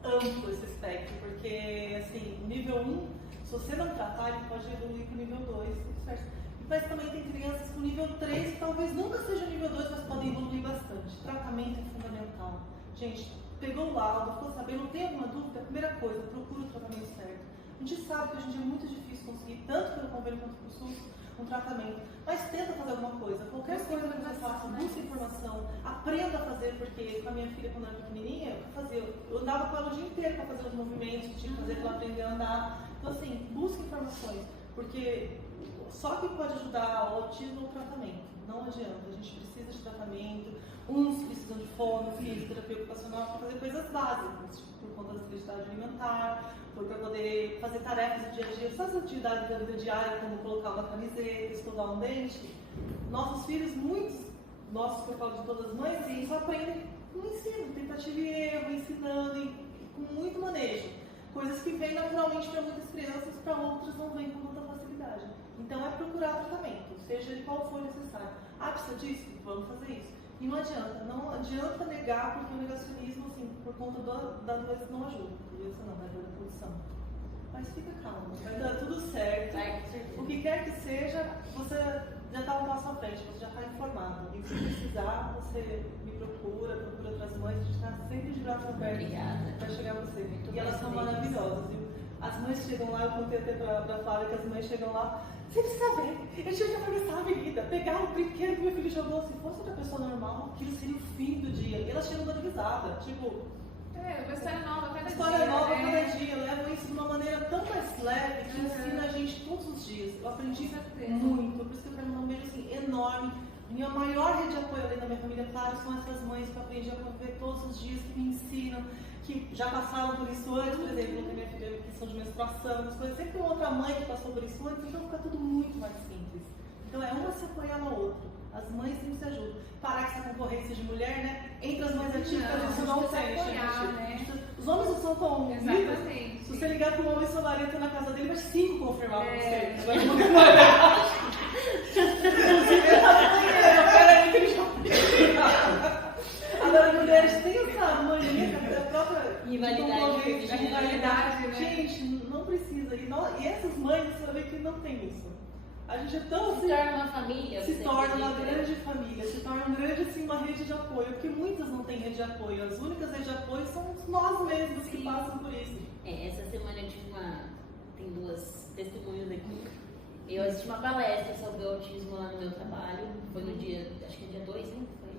amplo esse espectro, porque assim, nível 1, se você não tratar, ele pode evoluir para o nível 2, certo? Mas também tem crianças com nível 3 que talvez nunca seja nível 2, mas podem evoluir bastante. Tratamento é fundamental. Gente, pegou o laudo, ficou sabendo, tem alguma dúvida? Primeira coisa, procura o tratamento certo. A gente sabe que hoje em dia é muito difícil conseguir, tanto pelo convênio quanto pelo SUS, um tratamento. Mas tenta fazer alguma coisa. Qualquer coisa que você faça, busque informação, aprenda a fazer, porque com a minha filha, quando era pequenininha, eu andava com ela o dia inteiro para fazer os movimentos que tinha que fazer para ela aprender a andar. Então, assim, busque informações, porque só que pode ajudar o autismo é o tratamento. Não adianta, a gente precisa de tratamento. Uns precisam de fono, fisioterapia ocupacional para fazer coisas básicas, tipo, por conta da felicidade alimentar, para poder fazer tarefas do dia a dia, só as atividades da vida diária, como colocar uma camiseta, escovar um dente. Nossos filhos, muitos, nossos que eu falo de todas as mães, assim, só aprendem no ensino, tentativa e erro, ensinando e com muito manejo. Coisas que vêm naturalmente para muitas crianças, para outras não vêm com tanta facilidade. Então é procurar tratamento, seja de qual for necessário. Ah, precisa disso? Vamos fazer isso. E não adianta negar, porque o negacionismo, assim, por conta da doença não ajuda. Doença não, da produção. Mas fica calmo, vai dar tudo certo. O que quer que seja, você já está um passo à frente, você já está informado. E se precisar, você me procura outras mães, a gente está sempre de braços abertos para chegar a você. E elas são maravilhosas, viu? As mães chegam lá, eu contei até para a Flávia que as mães chegam lá, você precisa ver, eu tive que atravessar a avenida, pegar o brinquedo que meu filho jogou, se fosse outra pessoa normal, aquilo seria o fim do dia. E elas chegam dando risada, tipo... uma história nova cada dia. História nova cada dia, eu levo isso de uma maneira tão mais leve que ensina a gente todos os dias. Eu aprendi muito, por isso que eu quero mandar um beijo assim, enorme. Minha maior rede de apoio além da minha família, claro, são essas mães que eu aprendi a conviver todos os dias, que me ensinam, que já passaram por isso antes, por exemplo, que minha filha teve questão de menstruação, as coisas, sempre tem outra mãe que passou por isso antes, então fica tudo muito mais simples. Então é uma se apoiar na outra. As mães sempre se ajudam. Parar com essa concorrência de mulher, né? Entre as mães atípicas, isso não tem, gente. Os homens não são tão unidos. Se você ligar para um homem, seu marido na casa dele, vai 5 confirmar pra você. Vai confirmar. Peraí, que ele já... Agora, mulheres têm essa mania, a própria rivalidade, né? Gente, não precisa. E essas mães, você vai ver que não tem isso. A gente é tão... Se torna uma família. Se torna uma grande família, se torna uma rede de apoio, porque muitas não têm rede de apoio. As únicas redes de apoio são nós mesmos que passam por isso. Essa semana eu tive tem 2 testemunhas aqui. Eu assisti uma palestra sobre o autismo lá no meu trabalho. Foi no dia, acho que é dia 2, né? Foi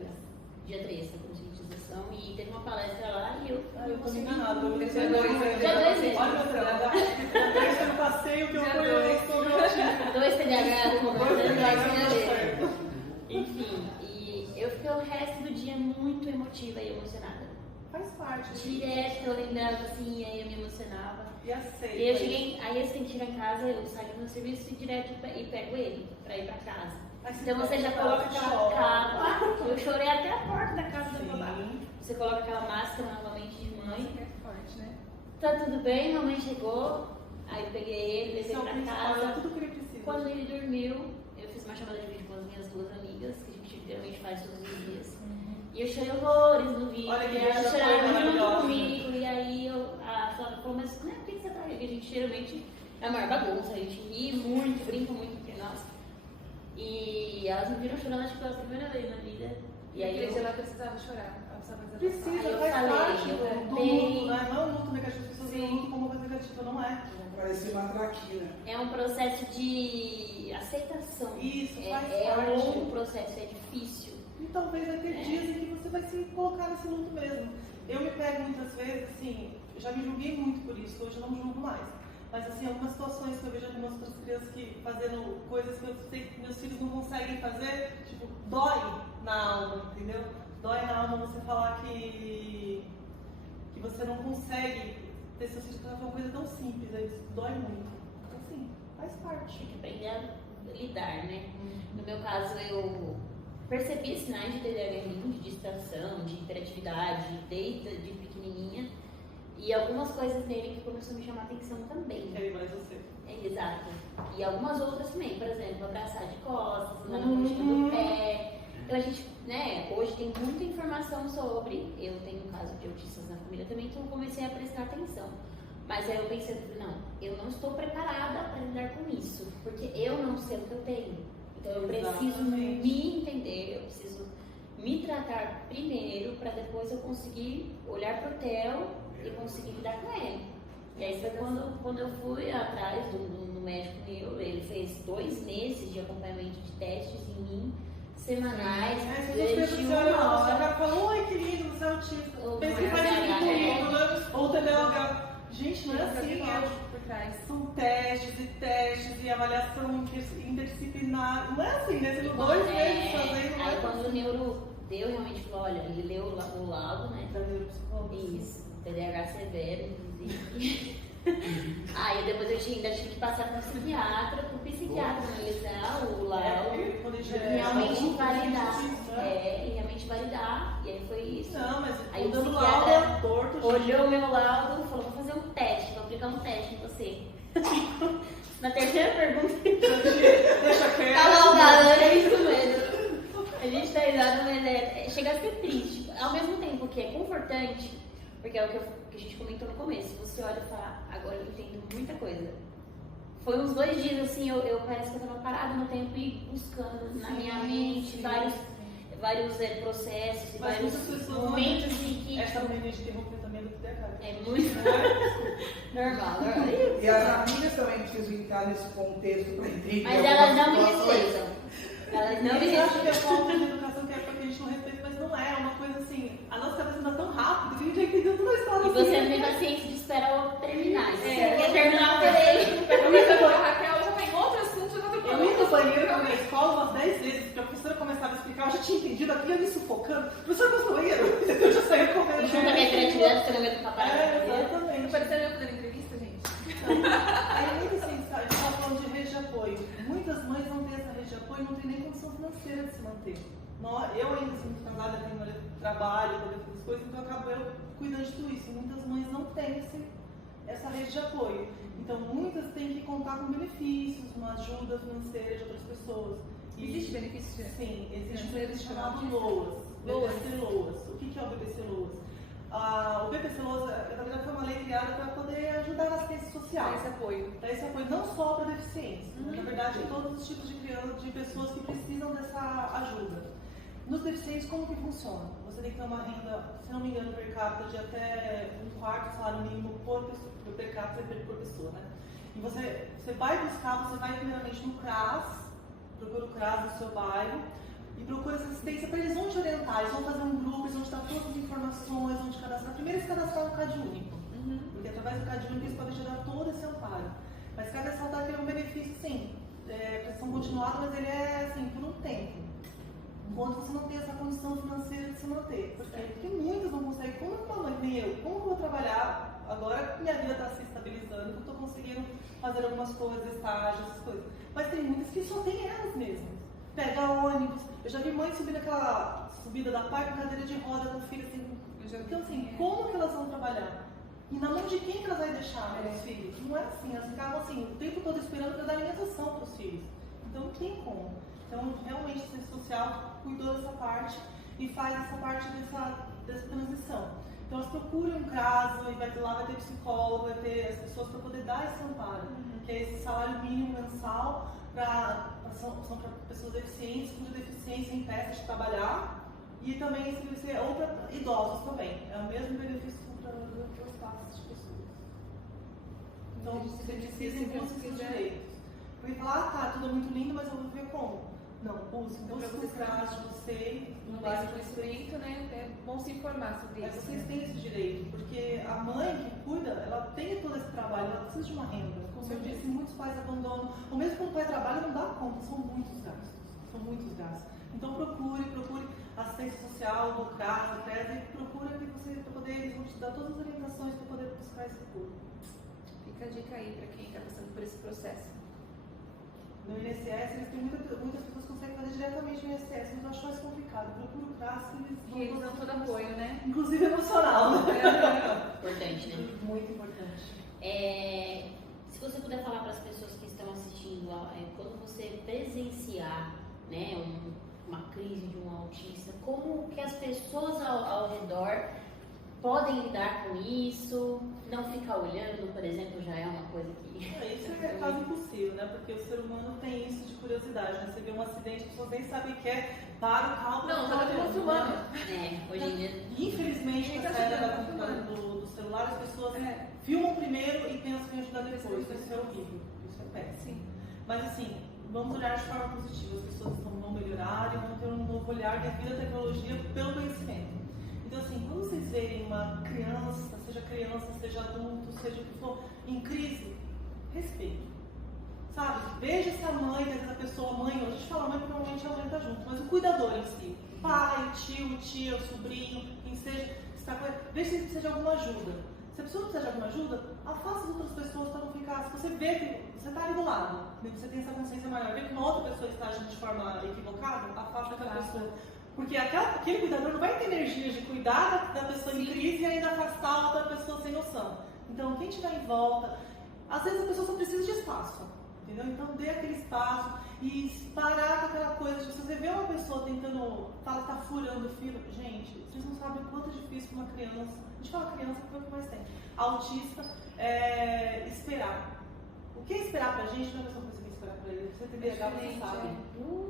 dia 3, essa conscientização. E teve uma palestra lá e eu tô enganada. Dia 2 mesmo. Olha o céu, eu passeio que eu conheço sobre o autismo. 2 TDAH, conversando. Enfim, e eu fiquei o resto do dia muito emotiva e emocionada. Faz parte. Direto eu lembrava assim, e aí eu me emocionava. E aceita. E eu cheguei, aí eu tenho que chegar em casa, eu saio do meu serviço e direto e pego ele pra ir pra casa. Então você já coloca aquela capa. Eu chorei até a porta da casa da babá. Você coloca aquela máscara novamente de mãe. É forte, né? Tá tudo bem, mamãe chegou. Aí eu peguei ele, levei pra casa. Tudo que ele precisa. Quando ele dormiu, eu fiz uma chamada de vídeo com as minhas 2 amigas, que a gente literalmente faz todos os dias. E eu chorei horrores no vídeo. Olha que ela chorava junto comigo. E aí a Flávia falou, mas por que você tá aí? Porque a gente geralmente é a maior bagunça, a gente ri muito, brinca muito entre nós. E elas me viram chorando, acho que pela primeira vez na vida. E aí ela precisava chorar. Precisa, faz parte do luto, né? Não é um luto negativo, as pessoas veem o luto como uma coisa negativa, não é. Parece uma traquina. É um processo de aceitação. Isso, faz é parte. um longo processo, é difícil. E talvez vai ter dias em que você vai se colocar nesse luto mesmo. Eu me pego muitas vezes, assim, já me julguei muito por isso, hoje eu não julgo mais. Mas, assim, algumas situações que eu vejo algumas outras crianças que fazendo coisas que eu sei que meus filhos não conseguem fazer, tipo, dói na alma, entendeu? Dói na alma você falar que você não consegue ter seus filhos fazer uma coisa tão simples, aí dói muito. Então, assim, faz parte. Tem que aprender a lidar, né? No meu caso, eu percebi sinais de TDAH, de distração, de hiperatividade, desde pequenininha. E algumas coisas nele que começou a me chamar a atenção também. Quero mais você. Exato. E algumas outras também, por exemplo, abraçar de costas, andar na pontinha do pé. Então a gente, né, hoje tem muita informação sobre. Eu tenho um caso de autistas na família também, então eu comecei a prestar atenção. Mas aí eu pensei, não, eu não estou preparada para lidar com isso, porque eu não sei o que eu tenho. Então eu preciso me entender, eu preciso me tratar primeiro para depois eu conseguir olhar para o Theo e conseguir lidar com ele. E aí foi quando eu fui atrás do médico neuro, ele fez 2 meses de acompanhamento de testes em mim, semanais, durante O 1 hora. cara fala, oi querido, você é autista. Ou Pensa que faz isso comigo, né? Ou TDAH. Gente, não é assim, por trás. são testes e avaliação interdisciplinar. Não é assim, né? Você não 2 meses fazendo. Aí quando o neuro deu, realmente falou, olha, ele leu o laudo, né? Da neuropsicóloga. Isso, TDAH severo, inclusive. Aí depois eu ainda tive que passar para um psiquiatra, para o psiquiatra analisar o laudo, realmente validar. E realmente validar. E aí foi isso. Não, mas Aí o dando psiquiatra laudo torto, gente. olhou o meu laudo e falou, vou fazer um teste, vou aplicar um teste em você. Na terceira pergunta, Deixa quieto. tá laudado, é isso mesmo. A gente tá risada, mas chega a ser triste. Ao mesmo tempo que é confortante, porque é o que a gente comentou no começo. Você olha e fala, agora eu entendo muita coisa. Foi uns 2 dias assim, eu parece que eu tava parada no tempo e buscando na minha mente vários processos, Mas vários muitas pessoas momentos em que essa mania de interromper também é do TDAH. é muito normal. E as amigas também precisam entrar nesse contexto para entender. Mas elas não me algumas situações. respeitam. Elas não me Eu acho que é respeitam. falta de educação que é porque a gente não respeita, mas não é. É uma coisa assim, a nossa cabeça anda tão rápido que a gente já entendeu toda a história. E você assim. não tem paciência de esperar o terminar. Se você É, quer terminar por ele. Vai começando com a Raquel, já tem outro assunto, já tô Eu ia no banheiro na minha escola umas 10 vezes, porque a professora começava a explicar, eu já tinha entendido aqui, eu me sufocando. Professora, eu no banheiro. Eu já saía correndo. E junto a minha criatividade, porque eu não aguento papai. Exatamente. Parecendo eu fazendo entrevista, gente. Aí é muito assim, sabe? A gente estava falando de rede de apoio. Muitas mães não têm essa rede de apoio e não têm nem condição financeira de se manter. Eu ainda sou muito casada, tenho trabalho, poder fazer as coisas, então eu acabo cuidando de tudo isso. Muitas mães não têm essa rede de apoio. Então muitas têm que contar com benefícios, uma ajuda financeira de outras pessoas. Existe benefício? Sim, existe um financeiro benefício chamado chamado LOAS. BBC LOAS. O que é o BBC LOAS? O BBC LOAS, na verdade, foi uma lei criada para poder ajudar na assistência social. Dá esse apoio. Dá esse apoio não só para deficientes, mas, na verdade, todos os tipos de crianças, de pessoas que precisam dessa ajuda. Nos deficientes, como que funciona? Você tem que ter uma renda, se não me engano, per capita de até 1/4 do salário mínimo por per capita por pessoa, né? E você vai buscar, você vai primeiramente no CRAS, procura o CRAS do seu bairro e procura essa assistência para eles vão te orientar, eles vão fazer um grupo, eles vão te dar todas as informações, vão te cadastrar. Primeiro eles cadastrar no CAD único, porque através do CAD único eles podem te dar todo esse amparo. Mas cabe ressaltar que é um benefício, sim, prestação continuada, mas ele é assim, por um tempo. Enquanto você não tem essa condição financeira de se manter. Porque muitas não conseguem, como uma mãe, nem eu, como eu vou trabalhar agora que minha vida está se estabilizando, que eu estou conseguindo fazer algumas coisas, estágios, essas coisas. Mas tem muitas que só tem elas mesmas. Pega ônibus. Eu já vi mães subindo aquela subida da pai com cadeira de roda com o filho assim. Então assim, como que elas vão trabalhar? E na mão de quem que elas vão deixar os filhos? Não é assim, elas ficavam assim, o tempo todo esperando para dar alimentação para os filhos. Então não tem como. Então, realmente, a assistência social cuidou dessa parte e faz essa parte dessa transição. Então, elas procuram um caso e lá vai ter psicólogo, vai ter as pessoas para poder dar esse amparo, que é esse salário mínimo mensal são para pessoas deficientes, cuja deficiência impede de trabalhar e também esse serviço ou para idosos também. É o mesmo benefício para duas classes de pessoas. Então você precisa se buscar os seus quiser. direitos. Porque falar, tá, tudo é muito lindo, mas eu vou ver como. Não, busque Então, pra os vocês casos de você, não no tem bairro esse de vocês. conhecimento, né? É bom se informar sobre Mas isso. vocês têm esse direito, porque a mãe que cuida, ela tem todo esse trabalho, ela precisa de uma renda. Como eu disse, muitos pais abandonam, ou mesmo quando o pai trabalha, não dá conta, são muitos gastos. Então procure assistência social, do CRAS, do CRES, e procura que você, para poder, eles vão te dar todas as orientações para poder buscar esse recurso. Fica a dica aí para quem está passando por esse processo. No INSS, eles têm muitas pessoas que conseguem fazer diretamente no INSS, mas eu acho mais complicado. Procura o CRAS que eles Que eles dão todo apoio, né? inclusive emocional. Importante, né? Muito importante. Se você puder falar para as pessoas que estão assistindo, quando você presenciar, né, uma crise de um autista, como que as pessoas ao redor podem lidar com isso? Não ficar olhando, por exemplo, já é uma coisa que... Isso é quase impossível, né? Porque o ser humano tem isso de curiosidade, né? Você vê um acidente, as pessoas nem sabem o que é, para o carro... Não, tá todo mundo filmando. Hoje em dia... Infelizmente, com a Tá saída filmando. do celular, as pessoas filmam primeiro e pensam em ajudar depois. Isso é horrível, isso é péssimo. Sim. Mas assim, vamos olhar de forma positiva. As pessoas vão melhorar e vão ter um novo olhar devido à tecnologia pelo conhecimento. Então assim, quando vocês verem uma criança, seja adulto, seja o que for, em crise, respeite. Sabe? Veja essa mãe, essa pessoa, mãe, a gente fala mãe porque normalmente a mãe está junto, mas o cuidador em si, pai, tio, tia, sobrinho, quem seja, está com ele, veja se ele precisa de alguma ajuda. Se a pessoa precisa de alguma ajuda, afasta as outras pessoas para não ficar. Se você vê que você está ali do lado, você tem essa consciência maior, vê que uma outra pessoa está agindo de forma equivocada, afasta aquela pessoa. Porque aquele cuidador não vai ter energia de cuidar da pessoa em crise e ainda afastar a outra pessoa sem noção. Então, quem estiver em volta, às vezes a pessoa só precisa de espaço, entendeu? Então, dê aquele espaço e parar com aquela coisa de você ver uma pessoa tentando, tá furando o fio. Gente, vocês não sabem o quanto é difícil para uma criança, a gente fala criança porque é o que mais tem, autista, esperar. O que é esperar pra gente não é a mesma coisa que esperar pra ele. Você tem TDAH, você sabe.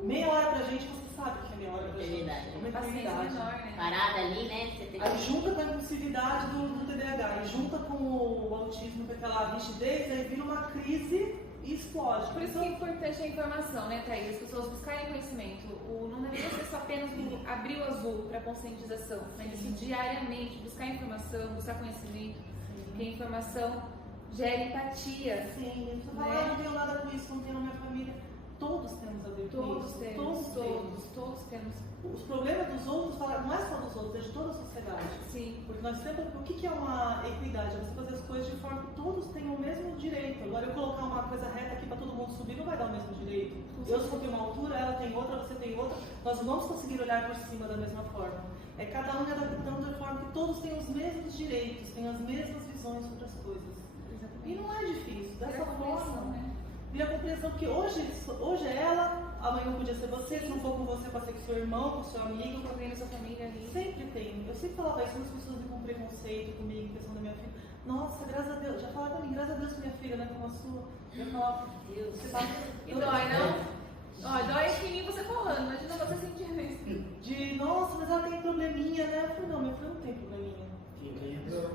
Meia hora pra gente, você sabe que é meia hora pra gente. Uma paciência menor, né? Parada ali, né? Você tem Aí junta com a impulsividade do TDAH, e junta com o autismo, com aquela rigidez, aí vira uma crise e explode. Por isso que é importante a informação, né, Thaís? As pessoas buscarem conhecimento. Não deveria ser só apenas abrir o azul para conscientização, mas isso diariamente, buscar informação, buscar conhecimento, porque a informação gera empatia. Sim, você fala, eu não tenho nada com isso, não tenho na minha família. Todos temos a ver com isso. Todos temos. Os problemas dos outros, não é só dos outros, é de toda a sociedade. Sim. Porque nós sempre, o que é uma equidade? É você fazer as coisas de forma que todos tenham o mesmo direito. Agora, eu colocar uma coisa reta aqui para todo mundo subir não vai dar o mesmo direito. Eu só tenho uma altura, ela tem outra, você tem outra. Nós não vamos conseguir olhar por cima da mesma forma. É cada um adaptando de forma que todos tenham os mesmos direitos, tenham as mesmas visões sobre as coisas. Exatamente. E não é difícil, dessa forma. Né? Vira a compreensão, porque hoje é ela, amanhã não podia ser você, se não for com você, pode ser com seu irmão, com seu amigo, Com alguém da sua família ali. Sempre tem. Eu sempre falava isso, muitas pessoas com preconceito comigo, em questão da minha filha. Nossa, graças a Deus, já falaram pra mim, graças a Deus que minha filha não é como a sua. Eu falava, Deus. você tá... E dói, não? Ó, dói que nem você falando, imagina você sentindo isso. De, nossa, mas ela tem probleminha, né? Eu falei, não, minha filha não tem probleminha.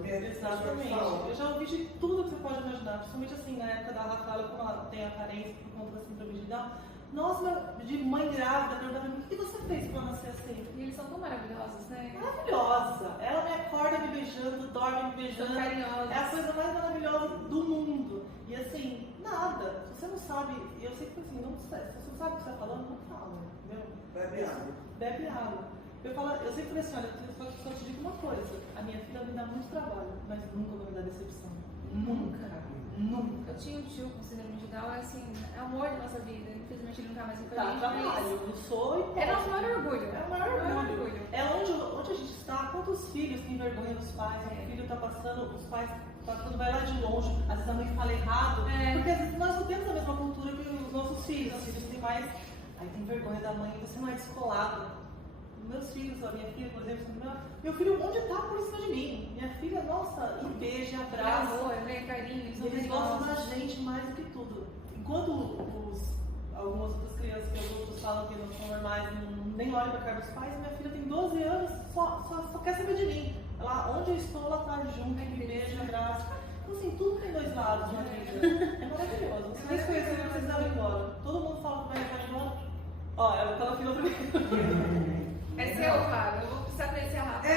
Exatamente. Eu já ouvi de tudo que você pode imaginar, principalmente assim, na época da Rafaela, como ela tem a carência por conta da síndrome de Down. Nossa, de mãe grávida, perguntava pra mim, o que você fez pra nascer assim? E eles são tão maravilhosos, né? Maravilhosa. Ela me acorda me beijando, dorme me beijando. São carinhosos. É a coisa mais maravilhosa do mundo. E assim, nada. Se você não sabe, eu sei que assim, não se você não sabe o que você está falando, não fala, entendeu? Bebe água. Bebe água. Eu sempre falei assim, olha, eu só te digo uma coisa, a minha filha me dá muito trabalho, mas nunca vai me dar decepção. Nunca. Nunca. Eu tinha um tio com síndrome de Down, é assim, é amor da nossa vida. Infelizmente ele não tá mais com a Tá, gente, trabalho, eu sou e é nosso maior orgulho. É o maior orgulho. É onde a gente está, quantos filhos têm vergonha dos pais, o filho está passando, os pais, quando vai lá de longe, às vezes a mãe fala errado, porque às vezes nós não temos a mesma cultura que os nossos filhos têm mais, aí tem vergonha da mãe, você não é descolado. Meus filhos, a minha filha, por exemplo, meu filho onde está por cima de mim? Minha filha, nossa, e beija, e abraça. Amor, né? Carinho, são Eles gostam da carinhosos. gente mais do que tudo. Enquanto algumas outras crianças que os outros falam que não são normais, nem olham para a cara dos pais, minha filha tem 12 anos, só quer saber de mim. Ela, onde eu estou, ela está junto, me beija, abraça. Então, assim, tudo tem dois lados na vida. É maravilhoso. Se vocês conhecerem, vocês vão embora. Todo mundo fala que vai embora. Ó, ela tá aqui outra vez. É seu, Fábio. Eu vou precisar conhecer a Rafa.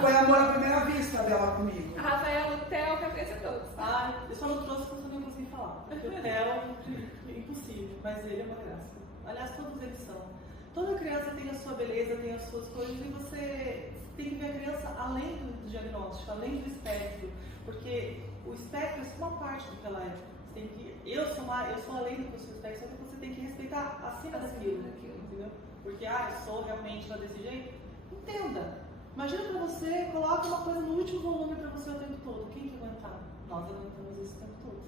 Foi amor à primeira vista dela comigo. A Rafaela, o Theo, que eu conheço todos. Ah, eu só não trouxe porque eu não consegui falar. Porque o Theo é impossível, mas ele é uma graça. Aliás, todos eles são. Toda criança tem a sua beleza, tem as suas coisas, e você tem que ver a criança além do diagnóstico, além do espectro. Porque o espectro é só uma parte do que ela é. Você tem que, eu sou além do que o seu espectro, só que você tem que respeitar acima daquilo, entendeu? Porque, eu sou realmente desse jeito. Entenda. Imagina pra você, coloca uma coisa no último volume pra você o tempo todo. Quem que aguentar? Nós aguentamos isso o tempo todo.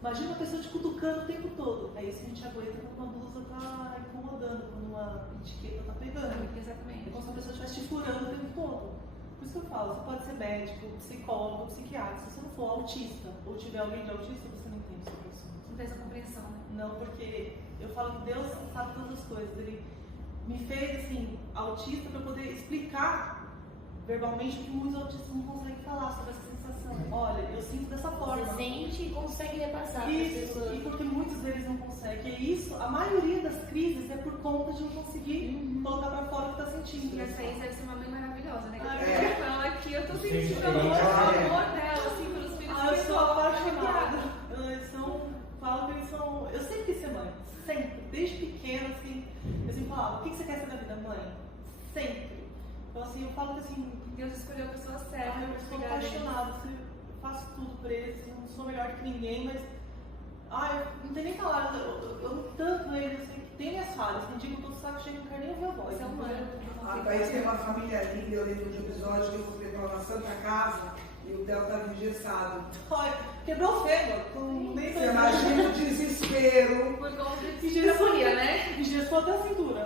Imagina uma pessoa te cutucando o tempo todo. É isso que a gente aguenta quando uma blusa tá incomodando, quando uma etiqueta tá pegando. Exatamente. É como se a pessoa estivesse te furando o tempo todo. Por isso que eu falo, você pode ser médico, psicólogo, psiquiatra. Se você não for autista, ou tiver alguém de autista, você não entende sobre isso. Não tem essa compreensão, né? Não, porque eu falo que Deus sabe todas as coisas. Ele me fez, assim, autista para poder explicar verbalmente o que muitos autistas não conseguem falar sobre essa sensação. Olha, eu sinto dessa forma. Você sente e consegue repassar para as Isso, pessoas. e porque muitos deles não conseguem. E isso, a maioria das crises é por conta de não conseguir colocar para fora o que está sentindo. E essa aí deve ser uma mãe maravilhosa, né? Ah, Que é. eu falo aqui, eu tô Sim, sentindo sim, o amor é. dela, assim, pelos filhos. Eu sou apaixonada. Falo que eles são. Eu sempre quis ser mãe. Sempre. Desde pequena, assim. Eu sempre falava: o que você quer ser da vida, mãe? Sempre. Então, assim, eu falo que assim. Deus escolheu a pessoa certa. Eu sou apaixonada. Assim, eu faço tudo por eles. Assim, não sou melhor que ninguém, mas. Eu não tenho nem palavras. Eu amo tanto eles. Assim, que tem minhas falhas. Tem dia que eu tô saco cheio, não quero nem ouvir a voz. Você é humano. A Thaís tem uma família linda. Eu lembro de um episódio que eu fui levar na Santa Casa e o Theo estava engessado. Quebrou o fêmur. Você imagina o desespero. Por conta de disfonia, né? Engessou até a cintura.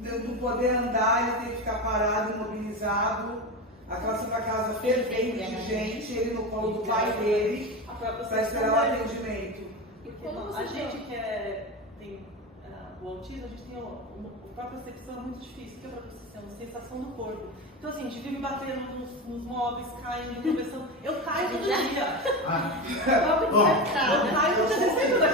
De não poder andar, ele tem que ficar parado, imobilizado. Aquela Santa Casa fervendo de gente, ele no colo do pai dele, para esperar o atendimento. Como A você gente que tem o autismo, a gente tem a própria percepção é muito difícil. O que é a percepção? A sensação do corpo. Então, assim, a gente vive batendo nos móveis, caindo, tropeçando. Eu caio todo dia. Eu caio todo dia. Você lembra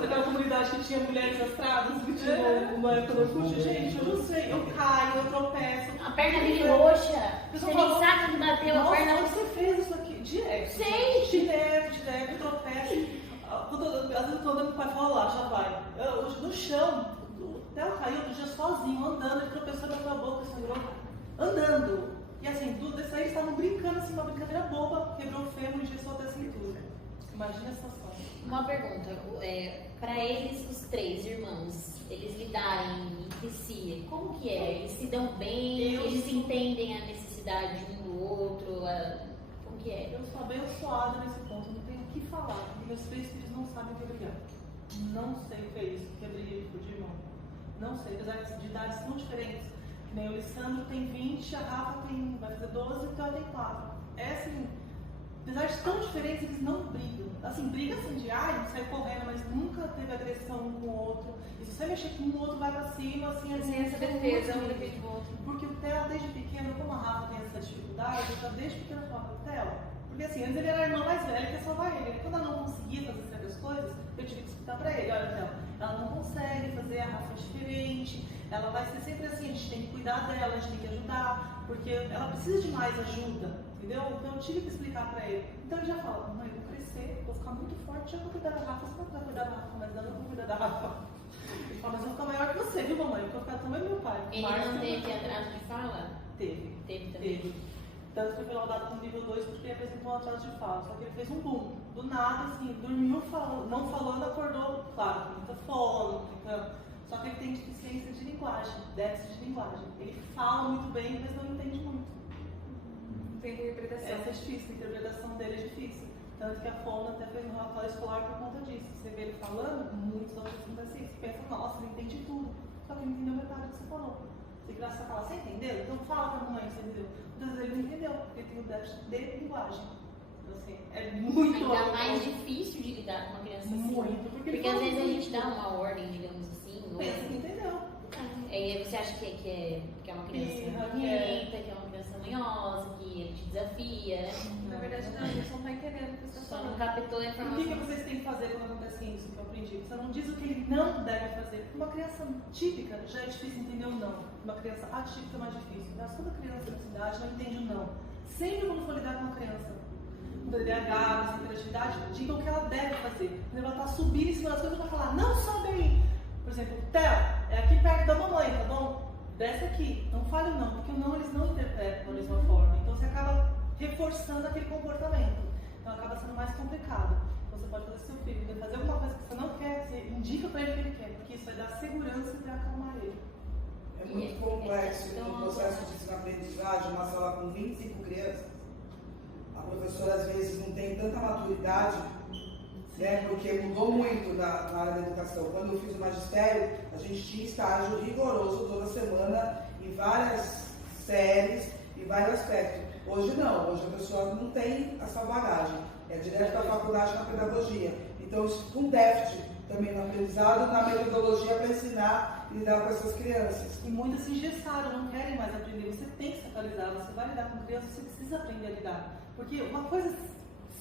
daquela comunidade que tinha mulheres castradas, que tinha uma época do Orkut? Gente, eu não sei. Eu caio, eu tropeço. A perna dele roxa. Você nem sabe que bateu a perna. Nossa, você fez isso aqui direto. Sei. Direto, tropeço. Às vezes eu tô andando com o pai e falo lá, já vai. No chão, o Theo caiu outro dia sozinho, andando, ele tropeçou na sua boca, sangrou. Andando. E assim, desse aí eles estavam brincando assim, uma brincadeira boba, quebrou o fêmur e engessou até a cintura. Imagina a situação. Uma pergunta, para eles, os três irmãos, eles lidarem entre si, como que é? Eles se dão bem? Eles entendem a necessidade um do outro? Como que é? Eu sou abençoada nesse ponto, não tenho o que falar, porque meus três filhos não sabem o que é brigar. Não sei o que é isso, o que é brigar de irmão. Não sei, apesar de idades tão diferentes. Nem o Alessandro tem 20, a Rafa vai fazer 12 e o Theo tem 4. É assim, apesar de tão diferentes, eles não brigam. Assim, briga assim de sai correndo, mas nunca teve agressão um com o outro. E se você mexer com um, o outro vai pra cima, assim, Sem essa defesa, um defende o outro. Porque o Theo, desde pequeno, como a Rafa tem essa dificuldade, eu já desde pequeno falava, Theo, porque assim, antes ele era a irmã mais velha que ia salvar ele. Quando ela não conseguia fazer certas coisas, eu tive que explicar pra ele, olha, Theo, ela não consegue fazer, a Rafa é diferente, ela vai ser sempre assim, a gente tem que cuidar dela, a gente tem que ajudar, porque ela precisa de mais ajuda, entendeu? Então eu tive que explicar pra ele. Então ele já fala, mãe, eu vou crescer, vou ficar muito forte, já vou cuidar da Rafa, você não vai cuidar da Rafa, mas eu não vou cuidar da Rafa. Ele fala, mas eu vou ficar maior que você, viu, mamãe? Eu vou ficar também meu pai. Ele não teve atraso de fala? Teve. Teve também? Teve. Tanto que foi laudado com nível 2 porque ele apresentou um atraso de fala. Só que ele fez um boom. Do nada, assim, dormiu falando, não falando, acordou, claro, com muita fome, Só que ele tem deficiência de linguagem, déficit de linguagem. Ele fala muito bem, mas não entende muito. Não tem interpretação. Essa é difícil, a interpretação dele é difícil. Tanto que a Fona até fez um relatório escolar por conta disso. Você vê ele falando, muitos autistas não assim. Você pensa, nossa, ele entende tudo. Só que ele não entendeu metade do que você falou. Você graça a falar, você entendeu? Então fala pra mamãe, você entendeu? Muitas vezes ele não entendeu, porque ele tem o déficit de linguagem. Então, assim, é muito ainda mais difícil de lidar com uma criança assim. Muito, porque às vezes a gente dá uma ordem, digamos assim. Pensa que entendeu. Aí você acha que é uma criança Birra, birrenta, que é uma criança manhosa, que ele te desafia. Na verdade, não, a gente não tá entendendo o que você está Só não falando. captou a O informação. que vocês têm que fazer quando acontece isso que eu aprendi? Você não diz o que ele não deve fazer. Uma criança típica já é difícil entender o não. Uma criança atípica é mais difícil. Mas toda criança na cidade não entende o não. Sempre quando for lidar com uma criança com TDAH, com hiperatividade, diga o que ela deve fazer. Quando ela está subindo em cima das coisas, ela vai falar, não sobe aí. Por exemplo, Theo, é aqui perto da mamãe, tá bom? Desce aqui. Não fale o não, porque o não eles não interpretam da mesma forma. Então você acaba reforçando aquele comportamento. Então acaba sendo mais complicado. Então você pode fazer seu filho, ele fazer alguma coisa que você não quer, você indica para ele o que ele quer, porque isso vai dar segurança e vai acalmar ele. É muito complexo no processo de ensino-aprendizagem, uma sala com 25 crianças. A professora às vezes não tem tanta maturidade, né, porque mudou muito na área da educação. Quando eu fiz o magistério, a gente tinha estágio rigoroso toda semana em várias séries e vários aspectos. Hoje não, hoje a pessoa não tem essa bagagem, é direto da faculdade na pedagogia. Então, com déficit também no aprendizado, na metodologia para ensinar e lidar com essas crianças. E muitas se engessaram, não querem mais aprender. Você tem que se atualizar, você vai lidar com crianças, você precisa aprender a lidar. Porque uma coisa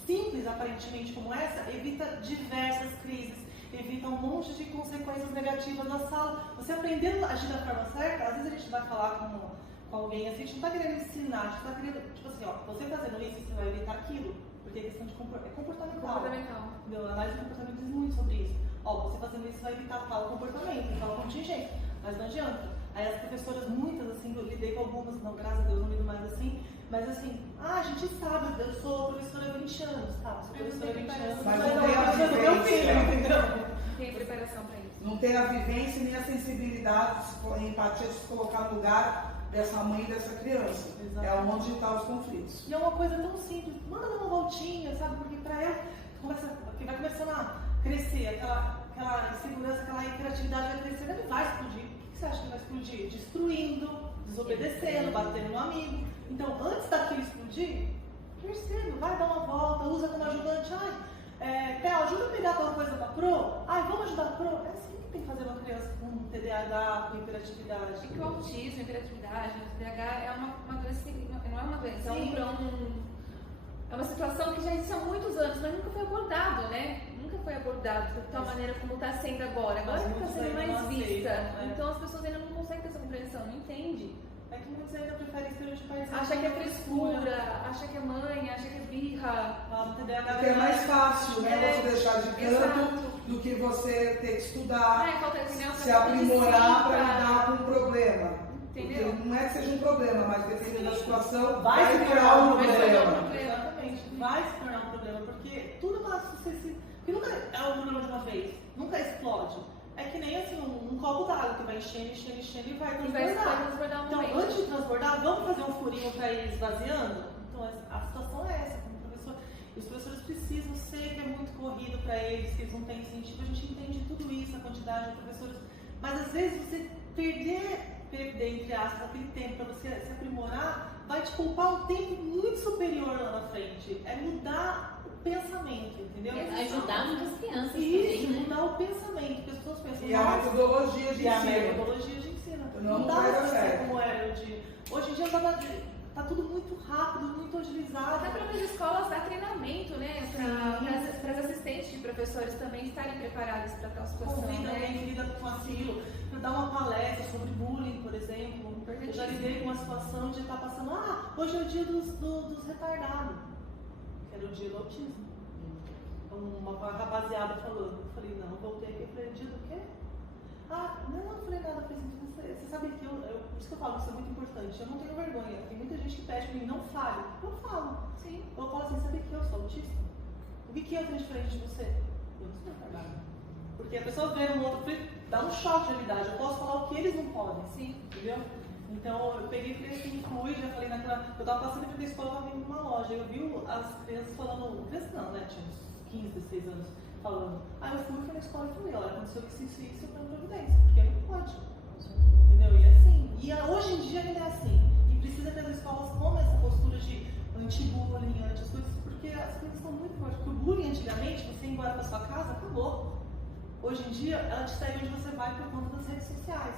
simples, aparentemente, como essa, evita diversas crises, evita um monte de consequências negativas na sala. Você aprendendo a agir da forma certa, às vezes a gente vai falar com alguém assim, a gente não está querendo ensinar, a gente está querendo, tipo assim, ó, você fazendo isso, você vai evitar aquilo, porque é questão de comportamental. Meu análise de comportamento diz muito sobre isso. Ó, você fazendo isso vai evitar tal comportamento, tal contingente, mas não adianta. Aí as professoras, muitas assim, eu lidei com algumas, não, graças a Deus, não lido mais assim, mas assim, a gente sabe, eu sou professora há 20 anos, tá? Sou professora há 20 anos, mas não não tem a professora do meu filho, vivência. entendeu? Tem preparação para isso. Não tem a vivência nem a sensibilidade, a empatia de se colocar no lugar dessa mãe e dessa criança. Exato. É onde estão os conflitos. E é uma coisa tão simples, manda dar uma voltinha, sabe? Porque pra ela vai começando a crescer, aquela insegurança, aquela hiperatividade vai crescendo, ele vai explodir. O que você acha que vai explodir? Destruindo, desobedecendo, batendo no amigo. Então, antes daquilo explodir, perceba, vai dar uma volta, usa como ajudante. Theo, ajuda a pegar tal coisa pra Pro. Vamos ajudar a Pro. É assim que tem que fazer uma criança com TDAH, com hiperatividade. É que o autismo, a hiperatividade, o TDAH é uma doença, não é uma doença, é uma situação que já existe há muitos anos, mas nunca foi abordado, né? Nunca foi abordado de tal maneira como está sendo agora. Agora que está sendo mais vista. Então as pessoas ainda não conseguem ter essa compreensão, não entende. É que muitos ainda preferem estereotipar isso. Acha que é frescura, acha que é mãe, acha que é birra. Porque é mais fácil, né? Você deixar de canto do que você ter que estudar, se aprimorar para lidar com o problema. Entendeu? Porque não é que seja um problema, mas dependendo da situação, vai se virar um problema. Exatamente, vai se tornar um problema, porque tudo passa porque nunca é um problema de uma vez, nunca explode. É que nem assim, um copo d'água que vai enchendo e vai transbordar. Então, antes de transbordar, vamos fazer um furinho para ir esvaziando? Então, a situação é essa, como professor. E os professores precisam ser que é muito corrido para eles, que eles não têm incentivo. A gente entende tudo isso, a quantidade de professores. Mas, às vezes, você perder entre aspas, aquele tempo para você se aprimorar, vai te poupar um tempo muito superior lá na frente. É mudar o pensamento, entendeu? É ajudar muitas crianças isso, também, né? mudar o pensamento, porque as pessoas pensam... E a metodologia de ensino. Não dá para ser como era hoje em dia tá tudo muito rápido, muito agilizado. Até para as escolas dá treinamento, né? Para as assistentes de professores também estarem preparadas para tal situação. Convida alguém que lida com aquilo, para dar uma palestra sobre bullying, por exemplo. Eu já lidei com uma situação de estar passando, hoje é o dia dos retardados, que era o dia do autismo. Uma rapaziada falando, eu falei, não, voltei aqui, eu falei, dia do quê? Não falei nada, você sabe que por isso que eu falo que isso é muito importante, eu não tenho vergonha, tem muita gente que pede pra mim, não fale, eu falo, sim, eu falo assim, sabe que eu sou autista? O que eu tenho diferente de você? Eu não sou retardada. Porque a pessoa vê um outro, dá um choque de realidade, eu posso falar o que eles não podem, sim, entendeu? Então eu peguei e falei assim, fui, já falei eu tava passando aqui da escola, tava vindo numa loja, eu vi as crianças falando, crianças não, né, tinha uns 15, 16 anos, falando. Eu fui na escola e falei, olha, aconteceu isso, eu tenho providência, porque não pode. Entendeu? E assim. E hoje em dia ainda é assim. E precisa que as escolas tomem essa postura de anti-bullying, anti-coisas, porque as coisas estão muito fortes. Porque o bullying antigamente, você ia embora pra sua casa, acabou. Hoje em dia, ela te segue onde você vai por conta das redes sociais.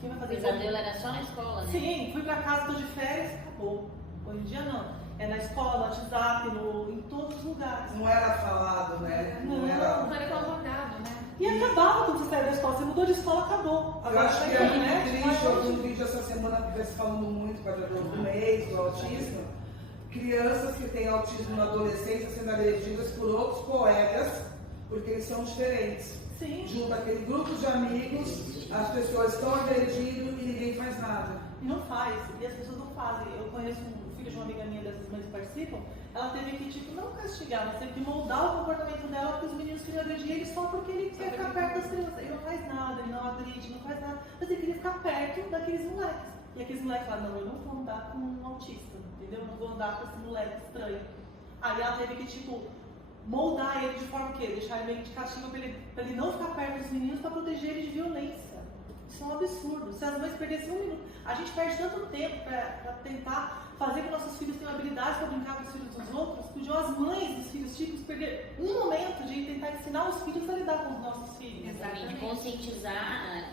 Quem vai O fazer pesadelo era só na escola, né? Sim, fui pra casa, tô de férias, acabou. Hoje em dia não. É na escola, no WhatsApp, em todos os lugares. Não era falado, né? Não. era. Não era abordado, né? E acabava quando você saiu da escola. Você mudou de escola, acabou. Eu acho que é muito triste. Eu vi um Agora, vídeo essa semana que estivesse falando muito para do mês, do autismo. Crianças que têm autismo na adolescência sendo agredidas por outros colegas, porque eles são diferentes. sim. Junto aquele grupo de amigos, as pessoas estão agredindo e ninguém faz nada. E não faz. E as pessoas não fazem. Eu conheço um filho de uma amiga minha dessas mães que participam. Ela teve que, tipo, não castigar, mas teve que moldar o comportamento dela porque os meninos queriam agredir ele só porque ele quer ficar perto das crianças. Ele não faz nada, ele não agride, não faz nada. Mas ele queria ficar perto daqueles moleques. E aqueles moleques falaram, não, eu não vou andar com um autista, entendeu? Eu não vou andar com esse moleque estranho. Aí ela teve que, tipo, moldar ele de forma que deixar ele meio de castigo pra ele não ficar perto dos meninos pra proteger ele de violência. Isso é um absurdo. Se as mães perdessem 1 minuto, a gente perde tanto tempo pra tentar fazer com que nossos filhos tenham habilidades para brincar com os filhos dos outros, podiam as mães dos filhos típicos perder 1 momento de tentar ensinar os filhos a lidar com os nossos filhos. Exatamente, conscientizar,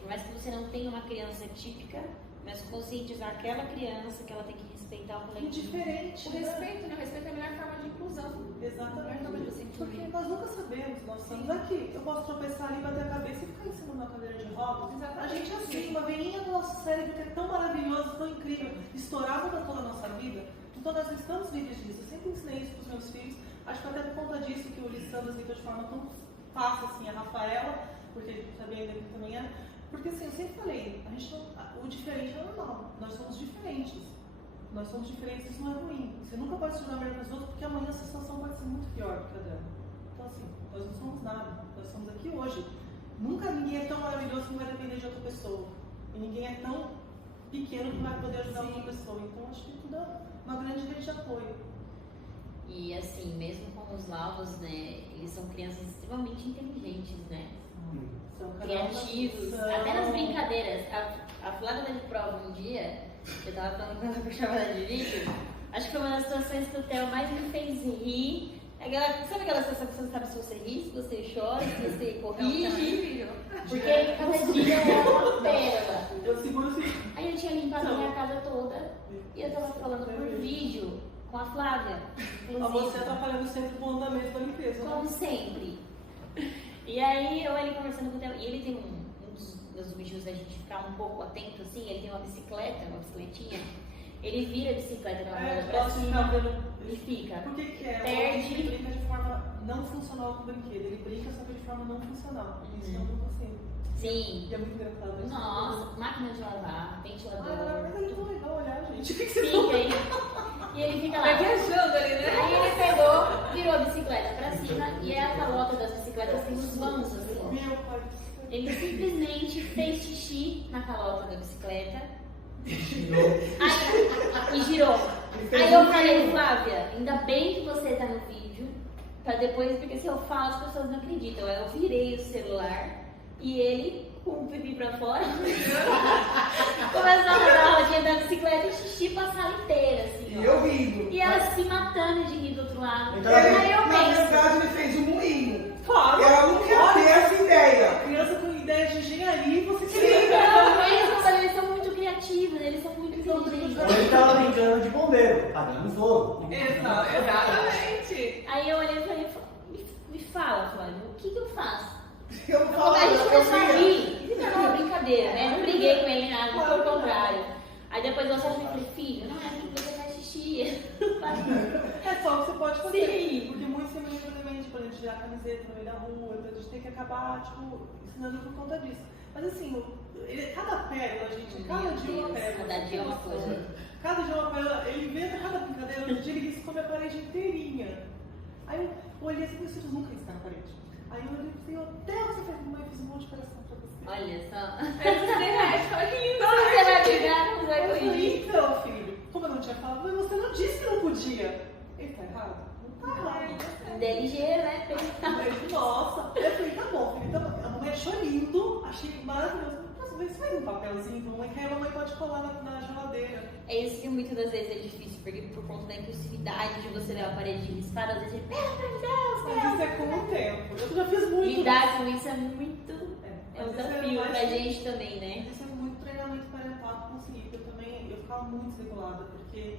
por mais que você não tenha uma criança típica, mas conscientizar aquela criança que ela tem que respeitar o coletivo. Indiferente. O respeito, né? O respeito é a melhor forma de inclusão. Exatamente. Porque nós nunca sabemos, nós estamos aqui. Eu posso tropeçar ali, bater a cabeça e ficar em cima de uma cadeira de rodas. Exatamente. A gente é assim, uma veinha do nosso cérebro que é tão maravilhoso, tão incrível, estourar para toda a nossa vida. Então nós não estamos livres disso. Eu sempre ensinei isso para os meus filhos. Acho que até por conta disso que o Lissandro explica de forma tão fácil assim a Rafaela, porque ele sabia ainda que também era. Porque assim, eu sempre falei, a gente não, o diferente é normal. Nós somos diferentes. Nós somos diferentes, isso não é ruim. Você nunca pode se tornar melhor que os outros, porque amanhã a situação pode ser muito pior do que a dela. Então assim, nós não somos nada. Nós estamos aqui hoje. Nunca ninguém é tão maravilhoso que não vai depender de outra pessoa. E ninguém é tão pequeno que vai poder ajudar outra pessoa. Então acho que tudo é uma grande rede de apoio. E assim, mesmo com os lavos, né, eles são crianças extremamente inteligentes, né? São Criativos, até nas brincadeiras. A Flávia de prova um dia, eu tava falando com ela por chamada de vídeo, acho que foi uma das situações que o Theo mais me fez rir. Sabe aquela situação que você não sabe se você ri, se você chora, se você corrige? Porque cada dia é uma pérola. Eu seguro assim. Aí eu tinha limpado a minha casa toda e eu tava falando por vídeo com a Flávia. A você atrapalhando sempre o andamento da limpeza. Como Né? sempre. E aí ele conversando com o Theo, e ele tem um dos objetivos da gente ficar um pouco atento assim, ele tem uma bicicletinha. Ele vira a bicicleta com a mão pra cima e fica. Por que é? Perde. Ele brinca de forma não funcional com o brinquedo. Ele brinca só que de forma não funcional. Isso é muito assim. Sim. E é muito engraçado. Isso. Nossa, máquina de lavar, ventilador. Mas ele é tão legal olhar, gente. Fica aí. E ele fica lá. Vai viajando ali, né? Aí ele pegou, virou a bicicleta pra cima e a calota das bicicletas tem os vãos assim. Meu pai. Ele simplesmente fez xixi na calota da bicicleta. E girou. Aí eu falei, Flávia, ainda bem que você tá no vídeo, pra depois, porque se eu falo as pessoas não acreditam. Aí eu virei o celular e ele, com o pipi pra fora, começou a rodar a rodinha da bicicleta e xixi pra sala inteira, assim. E eu rindo. E ela se matando de rir do outro lado. Então, Aí eu Na penso, verdade, ele fez um moinho. Claro. Ela não quer ter essa ideia. Criança com ideia de engenharia e você sim, quer. eles são muito criativos, eles são muito inteligentes. Ou ele tava brincando de bombeiro, apagando fogo. Exatamente. Aí eu olhei e falei, me fala, Flávio, o que eu faço? Eu não falo, A gente começou a eu rir. Isso era uma brincadeira, né? Não briguei com ele nada, pelo contrário. Aí depois eu falei, filho, não é assim que você faz xixi. É só o que você pode fazer. Sim. Porque muitos se manipam também, tipo, a gente tirar a camiseta no meio da rua, então a gente tem que acabar, tipo, ensinando por conta disso. Mas assim, cada pérola, gente, cada dia uma pérola. Cada dia uma coisa. Cada dia uma pérola, ele inventa cada brincadeira, no dia ele come a parede inteirinha. Aí eu olhei assim, meus filhos nunca riscaram a parede. Aí eu olhei e falei, até você fez, mãe, eu fiz um monte de coração pra você. Olha só. Aí você derrete, fala que lindo. Você vai brigar com os Eu falei, arco-íris. então, filho, como eu não tinha falado, mas você não disse que não podia. Ele tá errado? Não tá errado. Ele é ligeiro, né? Aí, nossa, eu falei, tá bom, filho, então, a mamãe achou lindo, achei maravilhoso. Posso ver se faz um papelzinho pra mamãe, que aí a mamãe pode colar na geladeira. É isso que muitas das vezes é difícil, porque por conta da impulsividade de você ver a parede riscada, às vezes ele, pelo amor de Deus, Mas isso é com o tempo. Eu já fiz muito. lidar com isso é muito. É um mas isso desafio mais- pra gente também, né? Isso é muito consegui, porque eu ficava muito desregulada, porque